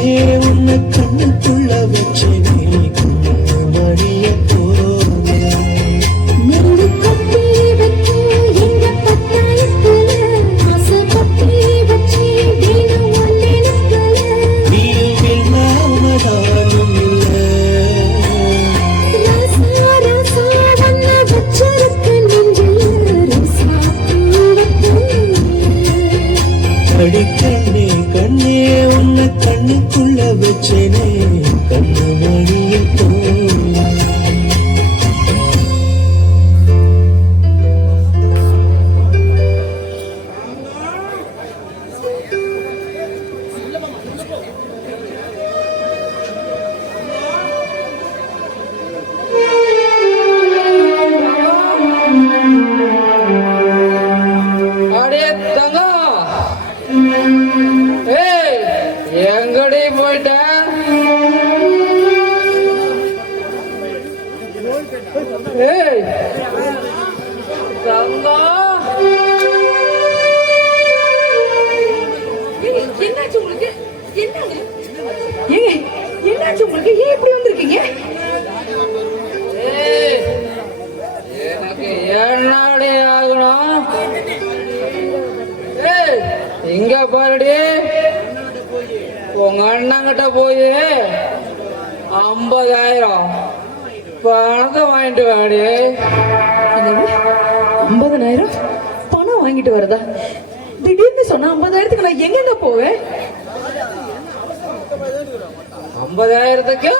உன்னை கண்ணுக்குள்ள வச்சேனே மணிய போல நெல்லு கொட்டி வச்சு எங்க பட்டாயத்துல ஆசை கொட்டி வச்சு தினம் ஒன்னெனக்கல நீயும் இல்லாமதானும் இல்லை ராசா ராசா வண்ண வச்சிருக்க நெஞ்சில் ரோசா அடிக்கண்ணே கண்ணே உன்னை கண்ணுக்குள்ள வச்சேனே கண்ணு மணிய போல அடே தங்கம், ஏய் எங்கடி போயிட்ட? ஏய் தங்கம், என்னாச்சு உங்களுக்கு? என்னங்க ஏங்க என்னாச்சு உங்களுக்கு? ஏன் இப்படி வந்திருக்கீங்க? ஏய் எனக்கு என்னடி ஆகணும்? ஏய் இங்க பாருடி, உங்க அண்ணங்கிட்ட போய் 50,000 பணத்தை வாங்கிட்டு வாடி. 50,000 பணம் வாங்கிட்டு வரதா? திடீர்னு சொன்னா 50,000க்கு நான் எங்க போவேன்? 50,000க்கு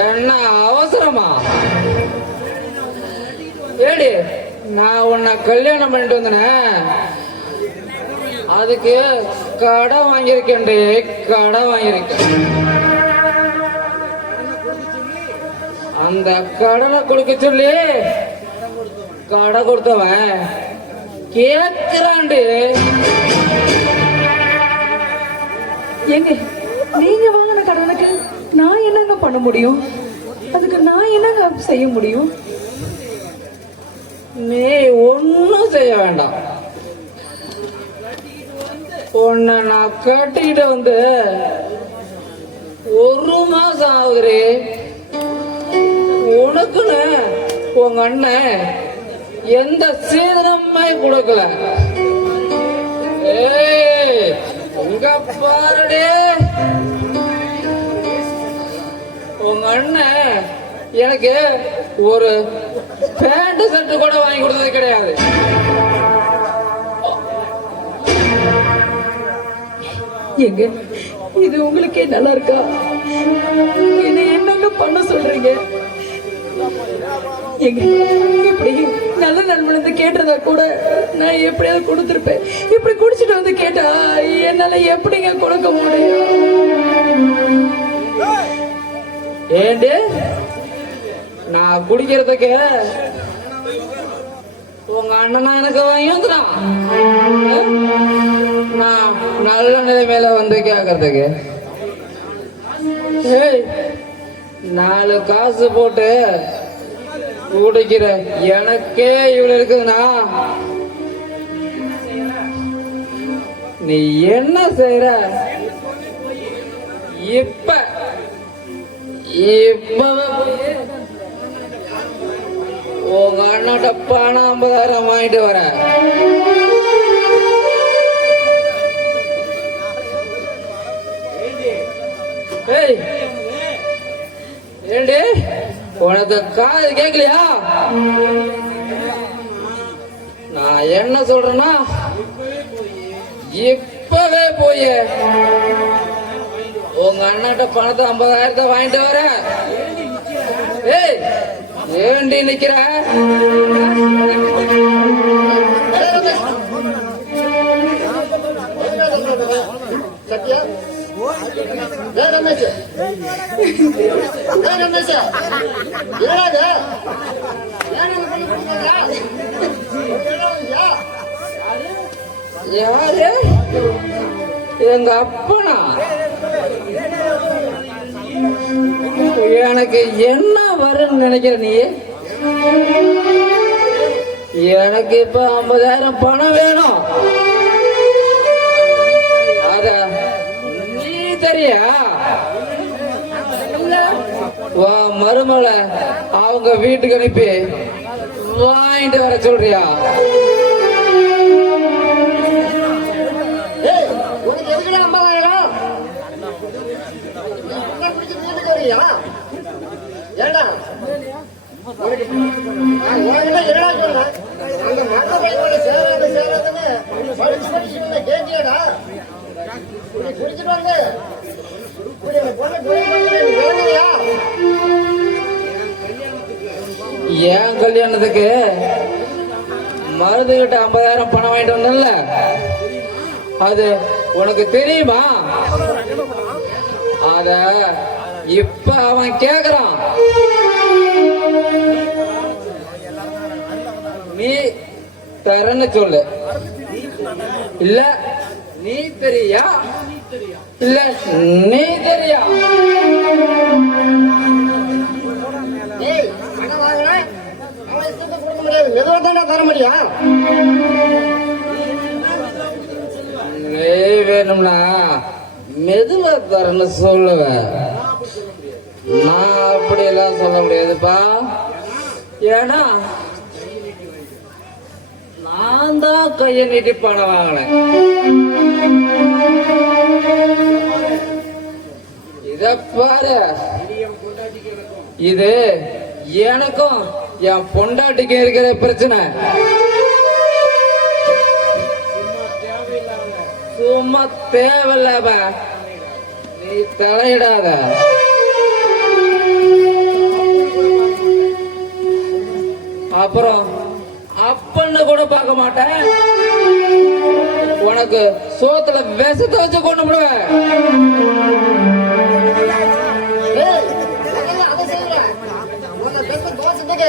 என்ன அவசரமா? ஏடி நான் உன்னை கல்யாணம் பண்ணிட்டு வந்தேன், அதுக்கு கடன் வாங்கியிருக்கேன்டி, கடன் வாங்கியிருக்கேன். அந்த கடனை கொடுக்க சொல்லி கடை கொடுத்தவன் கேட்கிறான்டி. ஏங்க நீங்க வாங்கின கடனுக்கு நான் என்னங்க பண்ண முடியும்? அதுக்கு நான் என்னங்க செய்ய முடியும்? நீ ஒன்னும் செய்ய வேண்டாம். உன்னை நான் கட்டிக்கிட்டு வந்து 1 மாசம் ஆகுது. உனக்குன்னு உங்க அண்ணன் எந்த சீதனமே கொடுக்கல. ஏய் இங்க பாருடே, உங்க அண்ணன் எனக்கு ஒரு பேண்ட் ஷர்ட் கூட வாங்கி கொடுத்தது கிடையாது. ஏங்க இது உங்களுக்கே நல்லா இருக்கா? என்ன என்னங்க பண்ண சொல்றீங்க? ஏங்க இப்படி நல்ல நண்பன் கேட்டதா கூட நான் எப்படியாவது கொடுத்துருப்பேன். இப்படி குடிச்சிட்டு வந்து கேட்டா என்னால எப்படிங்க கொடுக்க முடியும்? ஏண்டு நான் குடிக்கிறதுக்கு உங்க அண்ணனா எனக்கு வாங்கி வந்துடான். நான் நல்ல நிலைமையில வந்து கேட்கறதுக்கு. ஏய் 4 காசு போட்டு குடிக்கிற எனக்கே இவ்வளவு இருக்குதுன்னா நீ என்ன செய்யற? இப்பவே போய் உங்க அண்ணாட்ட பணம் 50,000 வாங்கிட்டு வர. ஏய் ஏண்டி உனக்கு காது கேட்கலையா? நான் என்ன சொல்றேன்னா இப்பவே போய் உங்க அண்ணாட்ட பணத்தை 50,000 வாங்கிட்டு வர. ஏய் ஏண்டி நிக்கிற? சத்யா ரமேஷ் ரமேஷ் ஏனாது யாரு? எங்க அப்பனா? எனக்கு என்ன வரும்னு நினைக்கிற நீ? எனக்கு இப்ப 50,000 பணம் வேணும். அத நீ தெரியா வா மருமலை அவங்க வீட்டுக்கு அனுப்பி வாங்கிட்டு வர சொல்றியா? ஏய், உனக்கு எதுக்குடா 50,000? என்ன பிடிச்சி வீட்டுக்கு வரியா? ஏடா உனக்கு நான் உனக்கிட்ட என்னடா சொன்னேன்? அந்த மத்த பையனோட சேராதுன்னு படிச்சு கேட்டியாடா? நீ குடிச்சிட்டு வந்து இப்படி அந்த பொண்ணை விளங்குறியா? என் கல்யாணத்துக்கு மருதுகிட்ட 50,000 பணம் வாங்கிட்டு வந்தல, அது உனக்கு தெரியுமா? அத இப்ப அவன் கேக்குறான். நீ தரன்னு சொல்லு. இல்ல நீ தெரியா? இல்ல நீ தெரியா? ஏய், பணம் வாங்குறேன். அவன் இஷ்டத்துக்கு கொடுக்க முடியாது. மெதுவா தானே தர முடியும். நீ வேணும்னா மெதுவா தரன்னு சொல்லுவேன். நான் அப்படியெல்லாம் சொல்ல முடியாதுப்பா. ஏன்னா நான் தான் கையை நீட்டி பணம் வாங்கினேன். இத பாரு, இது எனக்கும் என் பொண்டாட்டிக்கு இருக்கிற பிரச்சனை. சும்மா தேவையில்லாம நீ தலையிடாத. அப்புறம் அப்பன்னு கூட பார்க்க மாட்டேன். உனக்கு சோத்துல விஷத்தை வச்சு கொண்டு விடுவேன். ஏய், அதெல்லாம் அதை செய்யல. உன்னை பெத்த தோசத்துக்கு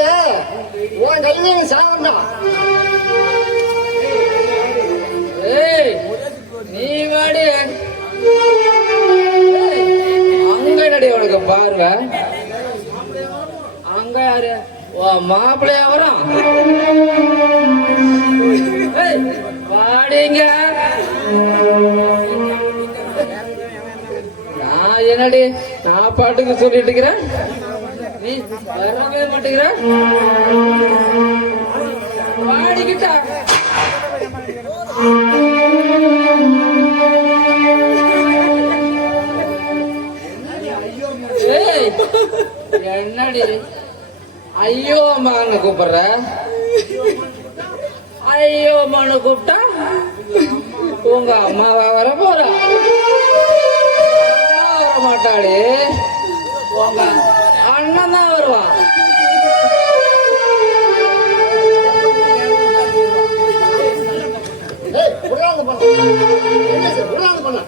உன் கையிலே நீ சாவண்டா. ஏய், நீ வாடி. அங்க நடி உனக்கு பார்வை. அங்க யாரு? மாப்பிள்ளையா வரும். வாடிங்க. நான் என்னடி நான் பாட்டுக்கு சொல்லிட்டு இருக்கிறேன், நீ வரவே மாட்டேங்கிற. வாடிக்கிட்டா என்னடி ஐயோ அம்மான்னு கூப்பிடுற? ஐயோ அம்மான்னு கூப்பிட்டா உங்க அம்மாவா வர போற? வர மாட்டாளே, உங்க அண்ணன் தான் வருவான். ஏய், புரியாத பண்ண. என்ன சார் புரியாத பண்ண?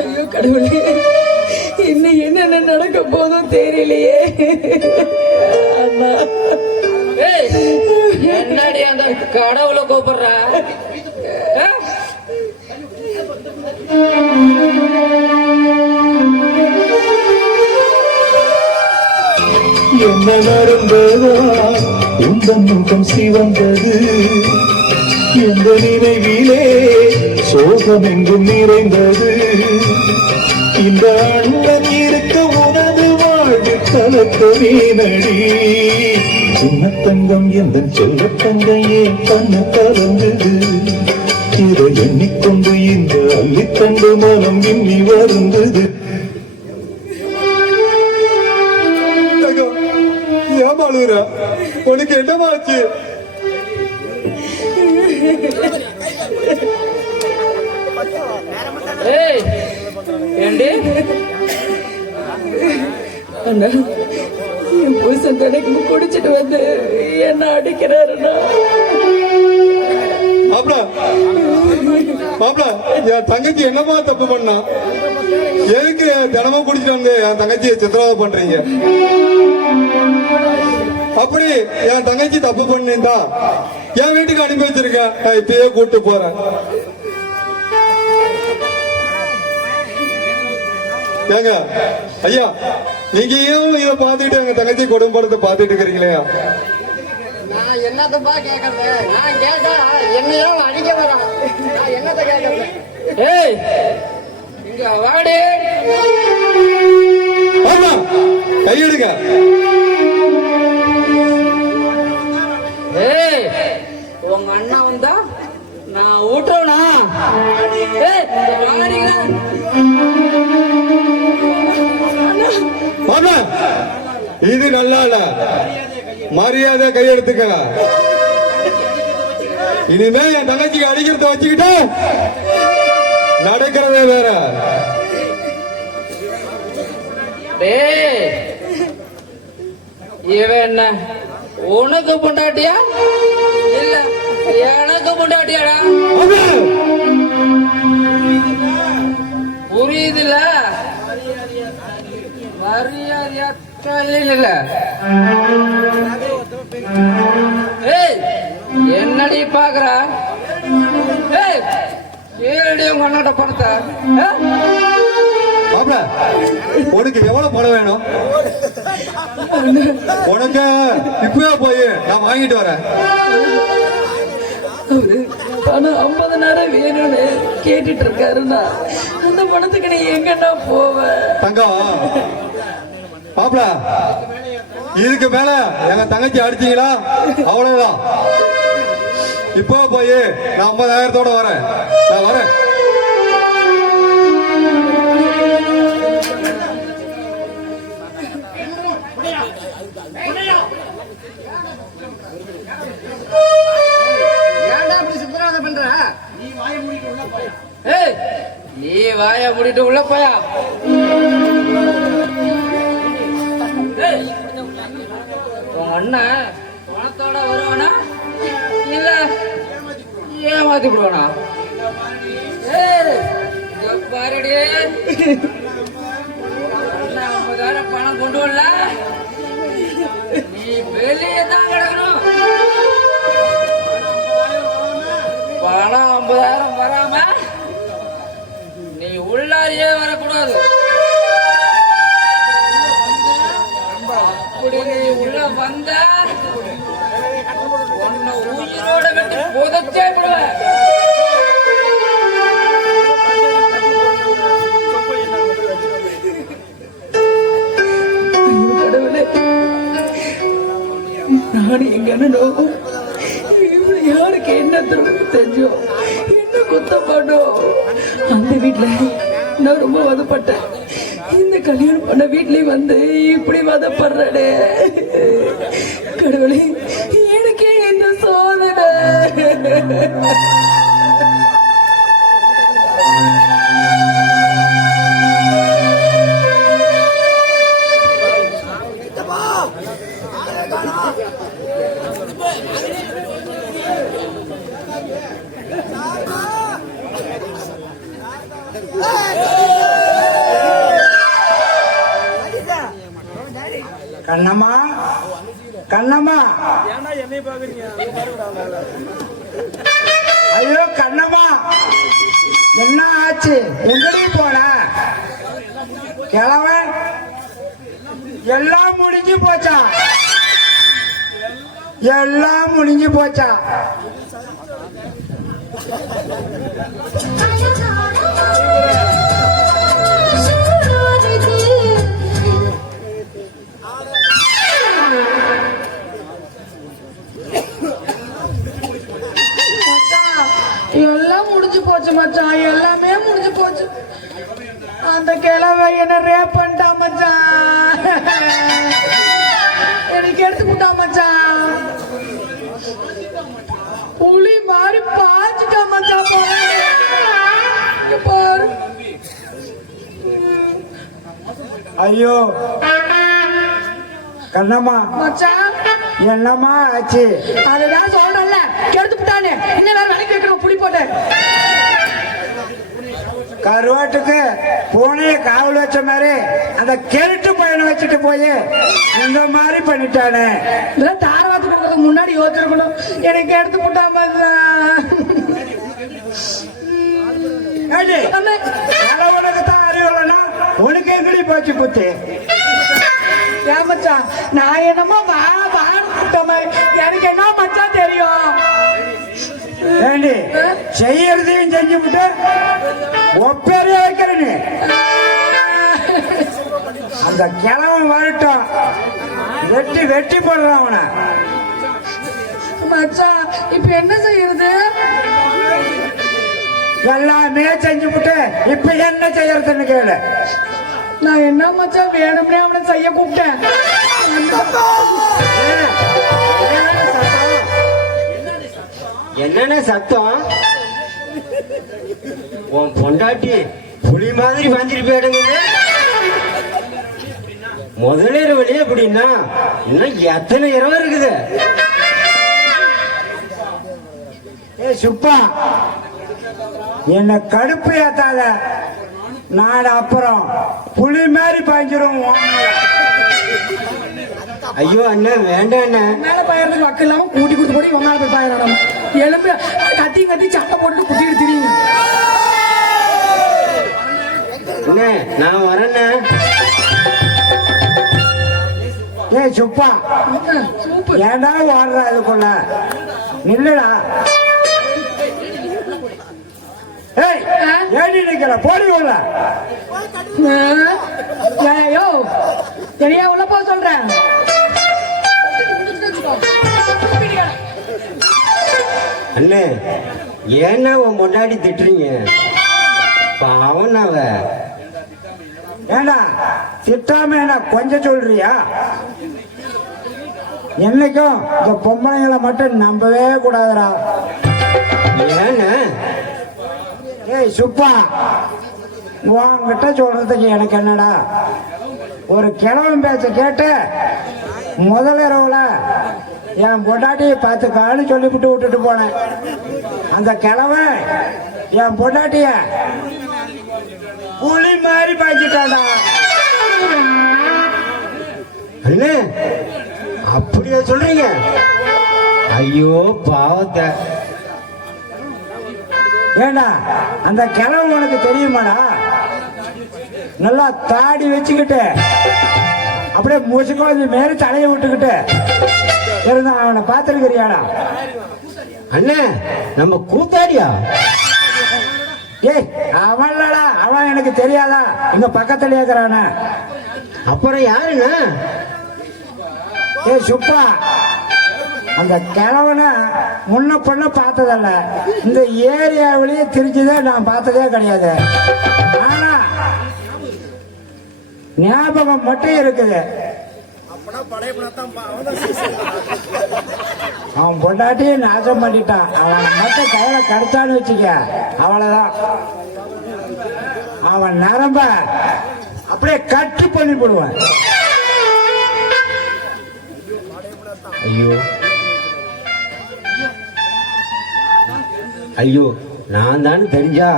ஐயோ கடவுளே, இன்னும் என்னென்ன நடக்க போதும் தெரியலையே. அண்ணா, ஏய், என்னடி அந்த கடவுளை கூப்பிடுற? என்ன நடந்ததா இந்த முகம் சிவந்தது, எந்த நினைவிலே சோகம் எங்கும் நிறைந்தது. இந்த அண்ணன் இருக்க உனது வாழ்வு கலக்கவே நடி. சின்ன தங்கம் எந்த செல்ல தங்கம் ஏன் கண்ணு கலந்தது. இதை எண்ணிக்கொண்டு இந்த அள்ளித்தண்டு மனம் இன்னி வருந்தது. ஏமாளுற உனக்கு என்னமாச்சு? ஏய், ஏண்டி அண்ணா, என் புருஷன் கடைக்கு குடிச்சிட்டு வந்து என்ன அடிக்கிறாருண்ணா. மாப்ள மாப்ள, என் தங்கச்சி என்னமா தப்பு பண்ணா? எதுக்கு தினமும் குடிச்சிட்டு வந்து என் தங்கச்சியை சித்திரவதை பண்றீங்க? அப்படி என் தங்கச்சி தப்பு பண்ணிருந்தா என் வீட்டுக்கு அனுப்பி வச்சிருக்கேன். நான் இப்பயே கூட்டு போறேன். ஏங்க ஐயா, நீங்க ஏன் இதை பார்த்துட்டு எங்க தங்கச்சி குடும்பத்தை பார்த்துட்டு இருக்கிறீங்களே? நான் என்னத்தப்பா கேட்கறது? நான் கேட்டா என்னையும் அடிக்க வரான். நான் என்னத்த கேட்கறது? ஏய் இங்க வாடி. ஆமா கையெடுங்க. ஏய் உங்க அண்ணா வந்தா நான் ஊட்டுறவனா? ஏய் இங்க வாடிங்க. ஆமா இது நல்லா இல்ல. மரியாதை கையெடுத்துக்க. இனிமே என் தங்கச்சிக்கு அடிக்கிறத வச்சுக்கிட்டு நடக்கிறதே வேற. டேய் இவன் என்ன உனக்கு பொண்டாட்டியா இல்ல எனக்கு பொண்டாட்டியாடா? புரியுதுல? மரியாதையா இல்ல. ஏய் என்னடி பாக்குற? ஏய் ஏடி உங்க அண்ணாட்ட பணத்தை. மாப்ள உனக்கு எவ்வளவு பணம் வேணும்? உனக்கு இப்பவே போய் நான் வாங்கிட்டு வரேன். பணம் 50,000 வேணும்னு கேட்டுட்டு இருக்காருன்னா அந்த பணத்துக்கு நீ எங்கன்னா போவ? தங்கம் மாப்ள இதுக்கு மேல எங்க தங்கச்சி அடிச்சீங்களா அவ்வளவுதான். இப்போ போய் நான் 50,000 வரேன். நான் வரேன். ஏன்டா அப்படி சித்திரவதை பண்ற? ஏய் நீ வாய மூடிட்டு உள்ள போயா. ஏய், உங்க அண்ணன் பணத்தோட வருவானா இல்ல ஏமாத்தி விடுவானா? ஏய் இங்க பாருடி, அண்ணன் 50,000 பணம் கொண்டு வரல, நீ வெளியே தான் கிடக்கணும். பணம் 50,000 வராம நீ உள்ளாரியே வரக்கூடாது. அப்படி நீ உள்ள வந்த உன்னை உயிரோட வெட்டி புதைச்சே விடுவேன். கடவுளே, நான் எங்க அண்ணனும் யாருக்கு என்ன திரும்ப செஞ்சோம், என்ன குத்தம் பண்ணோம்? அந்த வீட்டுல நான் ரொம்ப வதப்பட்டேன். இந்த கல்யாணம் பண்ண வீட்லயும் வந்து இப்படி வதப்படுறே. கடவுளே, எனக்கே இந்த சோதனை. கண்ணம்மா, கண்ணம்மா, ஐயோ கண்ணம்மா, என்ன ஆச்சு? எங்கடி போன? கிழவன் எல்லாம் முடிஞ்சு போச்சா? எல்லாம் முடிஞ்சு போச்சா? எல்லாம் முடிஞ்சு போச்சு மச்சான், எல்லாமே முடிஞ்சு போச்சு. அந்த கிழவை என்ன ரேப் பண்ணிட்டா மச்சான், எனக்கு எடுத்து விட்டா மச்சான். புலி மாதிரி பாய்ச்சிட்டா மச்சான். பாரு. ஐயோ கண்ணம்மா, மச்சான் என்னம்மா ஆச்சு? அதுதான் சொல்றேன்ல, கெடுத்து விட்டானே. இன்னும் வேற வேலைக்கு வைக்கணும் புலி போட்டு. கருவாட்டுக்கு பூனைய காவல் வச்ச மாதிரி அந்த கெருட்டு பையனை வச்சுட்டு போய் இந்த மாதிரி பண்ணிட்டானே. இதெல்லாம் தாரவாத்து கொடுக்கறதுக்கு முன்னாடி யோசிச்சிருக்கணும். எனக்கு எடுத்து விட்டா உனக்கு தான் அறிவுலன்னா உனக்கு எங்கடி போச்சு புத்தி? ஏன் மச்சான், நான் என்னமோ வா வான்னு கூப்பிட்ட மாதிரி எனக்கு என்ன மச்சான் தெரியும்? ஏண்டி செய்யறதையும் செஞ்சு விட்டு ஒப்பேரே வைக்கிற நீ அந்த கிழவன் வரட்டும் வெட்டி வெட்டி போடுறான் அவனை. மச்சான் இப்ப என்ன செய்யறது? எல்லாமே செஞ்சு விட்டு இப்ப என்ன செய்யறதுன்னு கேளு. நான் என்ன மச்சான் வேணும்னே அவனை செய்ய கூப்பிட்டேன். என்னென்ன சத்தம்? உன் பொண்டாட்டி புலி மாதிரி பாஞ்சிட்டு போயிடுங்குது. முதல்ல இரவுலயே அப்படின்னா இன்னும் எத்தனை இரவு இருக்குது? சுப்பா என்ன கடுப்பு ஏத்தாத, நான் அப்புறம் புலி மாதிரி பாய்ஞ்சிரும். ஐயோ அண்ணன் வேண்டாம் அண்ணன். மேல பாயறதுக்கு வக்கு இல்லாம கூட்டி குடுத்து போய் இவன் மேல போய் பாயிரம் எலும்பு கத்தி கத்தி சட்டை போட்டுட்டு குத்திட்டு திரியுங்க. அண்ணே நான் வரேண்ணே. சுப்பா சூப்பர். ஏண்டா ஓடுற அதுக்குள்ள நில்லுடா. ஏய் ஏடி நிக்கிற போடி உள்ள. ஐயோ தெரியா உள்ள போக சொல்றேன். அண்ணே ஏன்னா உன் முன்னாடி திட்டுறீங்க? பாவம் அவ. ஏண்டா திட்டாம என்ன கொஞ்சம் சொல்றியா? என்னைக்கும் இந்த பொம்பளைங்களை மட்டும் நம்பவே கூடாதுடா. ஏன்னா ஏய் சுப்பா, உன்கிட்ட சொல்றதுக்கு எனக்கு என்னடா, ஒரு கிழவன் பேச்ச கேட்டு முதல் இரவுல என் பொண்டாட்டியை பார்த்துக்கான்னு சொல்லிவிட்டு விட்டுட்டு போனேன். அந்த கிழவன் என் பொண்டாட்டிய புலி மாதிரி பாய்ச்சிட்டான்டா. அண்ணே அப்படியா சொல்றீங்க? ஐயோ பாவத்தை. ஏண்டா அந்த கிழவன் உனக்கு தெரியுமாடா? நல்லா தாடி வச்சுக்கிட்டு அப்படியே மூச்சுக்குழந்தை மேல தலையை விட்டுக்கிட்டு இருந்தான். அவனை பார்த்துருக்கிறியாடா? அண்ணே நம்ம கூத்தாடியா? ஏய் அவன்லடா, அவன் எனக்கு தெரியாதா? இங்க பக்கத்துல இருக்கிறான. அப்புறம் யாருங்க? ஏய் சுப்பா, அந்த கிழவனை முன்ன பொண்ண பார்த்ததல்ல, இந்த ஏரியாவிலேயே திரிச்சுதான் நான் பார்த்ததே கிடையாது. ஆனா ஞாபகம் மட்டும் இருக்குது. அவன் பொண்டாட்டியை நாசம் பண்ணிட்டான். அவன் மட்டும் கையில கடிச்சான்னு வச்சுக்க, அவ்வளவுதான். அவன் நரம்ப அப்படியே கட்டி பண்ணி போடுவான். ஐயோ ஐயோ நான் தானே தெரிஞ்சா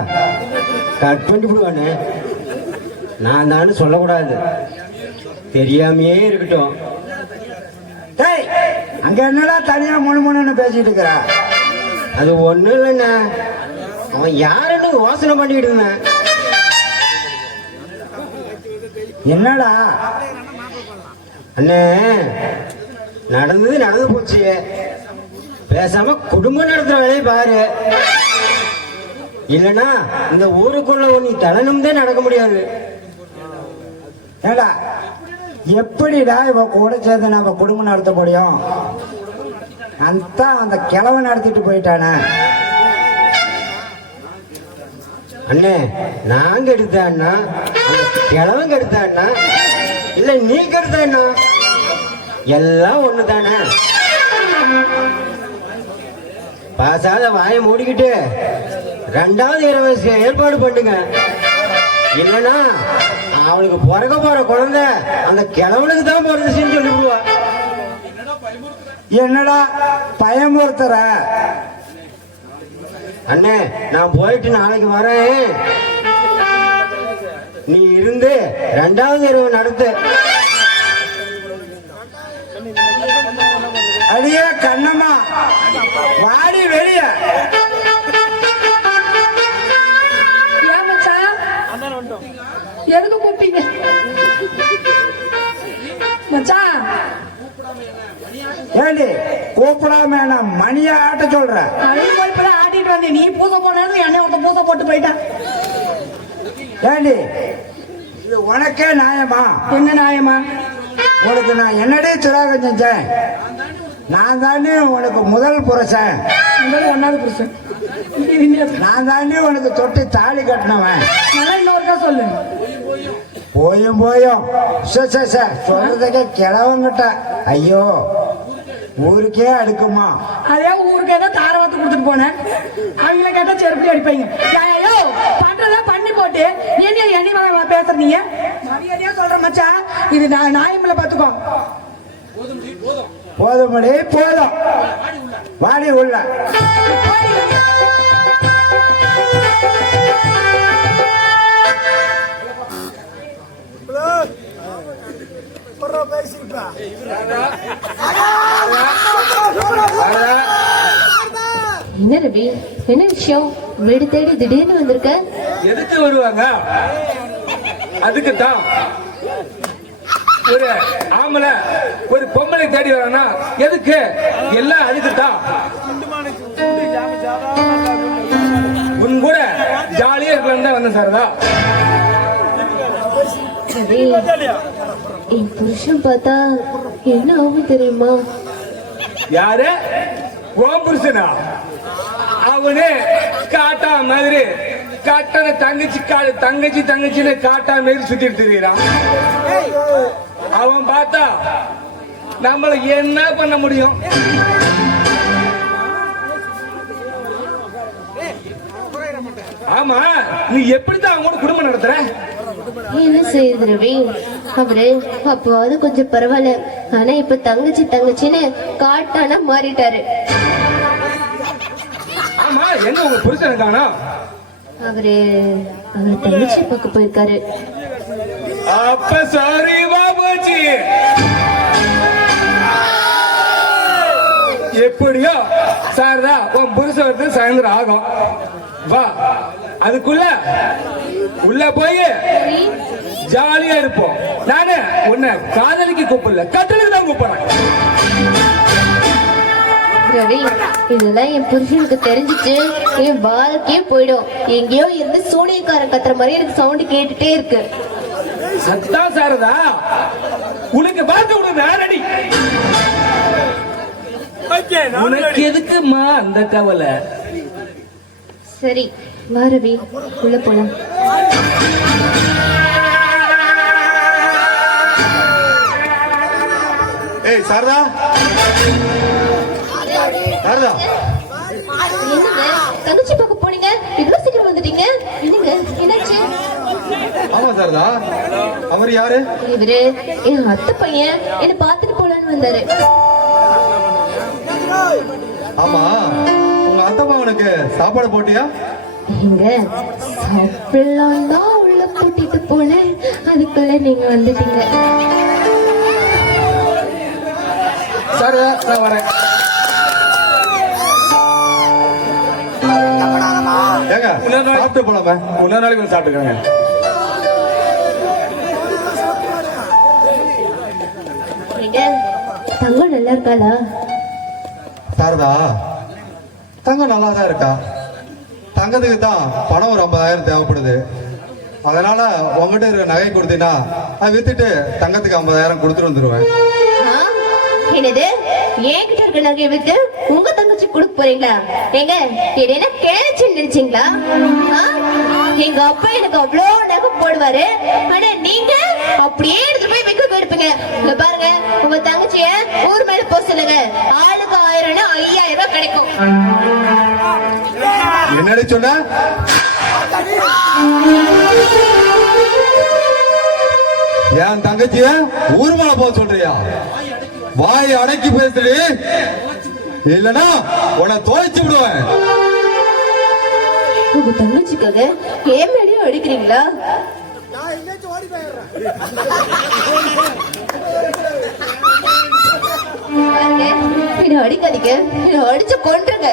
கட் பண்ணி விடுவானே. நான் தானே சொல்லக்கூடாது, தெரியாமையே இருக்கட்டும். டேய் அங்க என்னடா தனியா முணுமுணுன்னு பேசிட்டு இருக்கிற? அது ஒண்ணும் இல்லைண்ணா, அவன் யாருன்னு யோசனை பண்ணிட்டு இருந்தான். என்னடா? அண்ணே நடந்தது நடந்து போச்சு, பேசாம குடும்பம் நடத்துற வேலையை பாரு. இல்லைன்னா இந்த ஊருக்குள்ள நீ தலனும் தான் நடக்க முடியாது. ஏடா எப்படிடா இவ கூட சேர்ந்து நம்ம குடும்பம் நடத்த முடியும்? அந்த கிழவன் நடத்திட்டு போயிட்டானே. அண்ணே நாங்க எடுத்தான்னா கிழவன் கெடுத்தான்னா இல்ல நீ கெடுத்தான்னா எல்லாம் ஒண்ணுதானே. பாசாத வாயை மூடிக்கிட்டு ரெண்டாவது இரவு ஏற்பாடு பண்ணுங்க. இல்லைன்னா அவளுக்கு பிறக்க போற குழந்தை அந்த கிழவனுக்கு தான் பிறந்துச்சுன்னு சொல்லிவிடுவா. என்னடா பயமுறுத்துற? அண்ணே நான் போயிட்டு நாளைக்கு வரேன், நீ இருந்து ரெண்டாவது இரவு நடத்து. அடியே கண்ணம்மா வாடி வெளிய. ஏன் மச்சான் எதுக்கு கூப்பிட்டீங்க? மச்சான் ஏண்டி கூப்பிடாம நான் மணியை ஆட்ட சொல்றேன். அது போய் இப்பதான் ஆட்டிட்டு வந்தேன். நீ பூசை போனாலும் என்னை ஒருத்த பூசை போட்டு போயிட்டான். ஏண்டி இது உனக்கே நியாயமா? என்ன நியாயமா? உனக்கு நான் என்னடி திராகம் செஞ்சேன்? நான் தாண்டி உனக்கு முதல் புருஷன். முதல்ல ஒன்னாவது புருஷன். நான் தாண்டி உனக்கு தொட்டு தாலி கட்டினவன். நல்லா இன்னொருக்கா சொல்லு. போயும் சொல்றதுக்கே கிளவங்கிட்ட ஐயோ ஊருக்கே அடுக்குமா. அதே ஊருக்கே தான் தாரவாத்து கொடுத்துட்டு போனேன். அவங்கள கேட்டா செருப்படி அடிப்பாங்க. ஐயோ பண்றதா பண்ணி போட்டு நீ என்ன எண்ணி மேல பேசுறீங்க? மரியாதையா சொல்ற மச்சான், இது நான் நியாயமில்ல பாத்துக்கோ. போதுமடி போதும், வாடி உள்ள. என்ன ரவி, என்ன விஷயம்? வீடு தேடி திடீர்னு வந்திருக்க? எதுக்கு வருவாங்க? அதுக்கு தான் ஒரு ஆம்பளை ஒரு பொம்பளை தேடி வரானா எதுக்கு? எல்லாம் அதுக்கு தான். உன் கூட ஜாலியா இருக்கலாம் தான் வந்தேன் சாரதா. ரவி, என் புருஷன் பார்த்தா என்ன ஆகும் தெரியுமா? யாரு? உன் புருஷனா? அவனே காட்டா மாதிரி காட்டான தங்கச்சின்னு காட்டா மாதிரி சுத்திட்டு திரியிறான். அவன் பார்த்தா நம்மள என்ன பண்ண முடியும்? ஆமா, நீ எப்படித்தான் அவங்களோட குடும்பம் நடத்துற? என்ன செய்யுது ரவி? அவரு அப்போது கொஞ்சம் பரவாயில்ல, ஆனா இப்ப தங்கச்சின்னு காட்டான மாறிட்டாரு. ஆமா, என்ன உங்க புருஷன் காணோம்? அவரு தங்கச்சி பார்க்க போயிருக்காரு. அப்ப சாரி பாபாஜி. எப்படியோ சாரதா உன் புருஷன் வந்து சாயந்தரம் ஆகும். வா, அதுக்குள்ள உள்ள போய் ஜாலியா இருப்போம். நானு உன்னை காதலிக்கு கூப்பிடல, கட்டளுக்கு தான் கூப்பிடுறேன். ரவி, இதெல்லாம் என் புருஷனுக்கு தெரிஞ்சிச்சு என் வாழ்க்கையே போயிடும். எங்கேயோ இருந்து சூனியக்காரன் கத்துற மாதிரி எனக்கு சவுண்ட் கேட்டுட்டே இருக்கு. அதான் சாரதா, உனக்கு பார்த்து விடு நேரடி. உனக்கு எதுக்குமா அந்த கவலை? சரி வா ரவி, உள்ள போலாம். ஏய் சாரதா, சாரதா, என்னங்க தங்கச்சி பார்க்க போனீங்க, இவ்வளவு சீக்கிரம் வந்துட்டீங்க? என்னங்க என்னாச்சு? ஆமா சாரதா, அவர் யாரு? இவரு என் அத்தை பையன், என்ன பார்த்துட்டு போலான்னு வந்தாரு. ஆமா, உங்க அத்தம்மா உனக்கு சாப்பாடு போட்டியா? எங்க சாப்பிடலாம் தான் உள்ள கூட்டிட்டு போனேன், அதுக்குள்ள நீங்க வந்துட்டீங்க. சாரதா, நான் வரேன். ஏங்க சாப்பிட்டு போலாமே? இன்னொரு நாளைக்கு வந்து சாப்பிட்டுக்கோங்க. எங்க தங்கம் நல்லா இருக்காளா? சாரதா, தங்கம் நல்லா தான் இருக்கா. தங்கத்துக்கு தான் பணம் ஒரு 50,000 தேவைப்படுது. அதனால உங்ககிட்ட இருக்க நகை கொடுத்தீங்கன்னா அதை வித்துட்டு தங்கத்துக்கு 50,000 கொடுத்துட்டு வந்துருவேன். என்னது, என்கிட்ட இருக்க நகையை வித்து உங்க தங்கச்சி கொடுக்க போறீங்களா? எங்க இது என்ன கேளுச்சுன்னு நினைச்சீங்களா? எங்க அப்பா எனக்கு அவ்வளவு நகை போடுவாரு, ஆனா நீங்க அப்படியே எடுத்து போய் வைக்க போயிருப்பீங்க. இங்க பாருங்க, உங்க தங்கச்சிய ஊர் மேல போக சொல்லுங்க. ஆளுக்கு 1000 5,000 கிடைக்கும். என்னடி சொன்ன? என் தங்கச்சிய ஊர் மேல போக சொல்றியா? வாய் அடக்கி பேசுறி, இல்லனா உன்னை தோய்ச்சு விடுவேன். உங்க தங்கச்சிக்காக ஏன் மேலேயும் அடிக்கிறீங்களா? என்ன அடிக்காதீங்க, என்ன அடிச்சு கொன்றுங்க.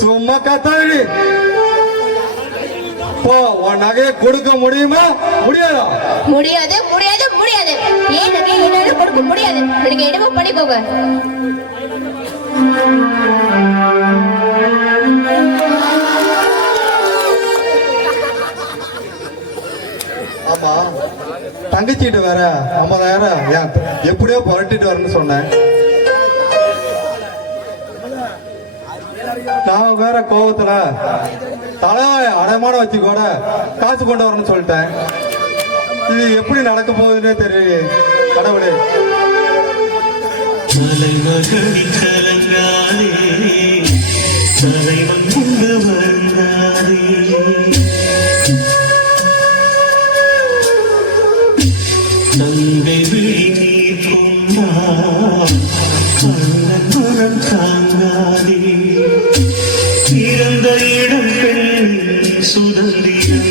சும்மா கத்தாதடி. போ, உன் நகையை கொடுக்க முடியுமா? முடியாதா? முடியாது முடியாது முடியாது. ஏன் நகை என்னால கொடுக்க முடியாது. எனக்கு என்னமோ பண்ணிக்கோங்க. ஆமா, தங்கச்சிட்டு வேற 50,000 ஏன் எப்படியோ புரட்டிட்டு வரேன்னு சொன்னேன். நான் வேற கோவத்துல தலைவாய அடமான வச்சு கூட காசு கொண்டு வரணும்னு சொல்லிட்டேன். இது எப்படி நடக்க போகுதுன்னே தெரியலையே கடவுளே. தலைமகனி கலங்காதே, தலைவன் கொண்டு வருந்தாதே. தங்கை விழி நீர் கொண்டார் அண்ணன் மனம் தாங்காதே. பிறந்த இடம் பெண் சுதந்திரம்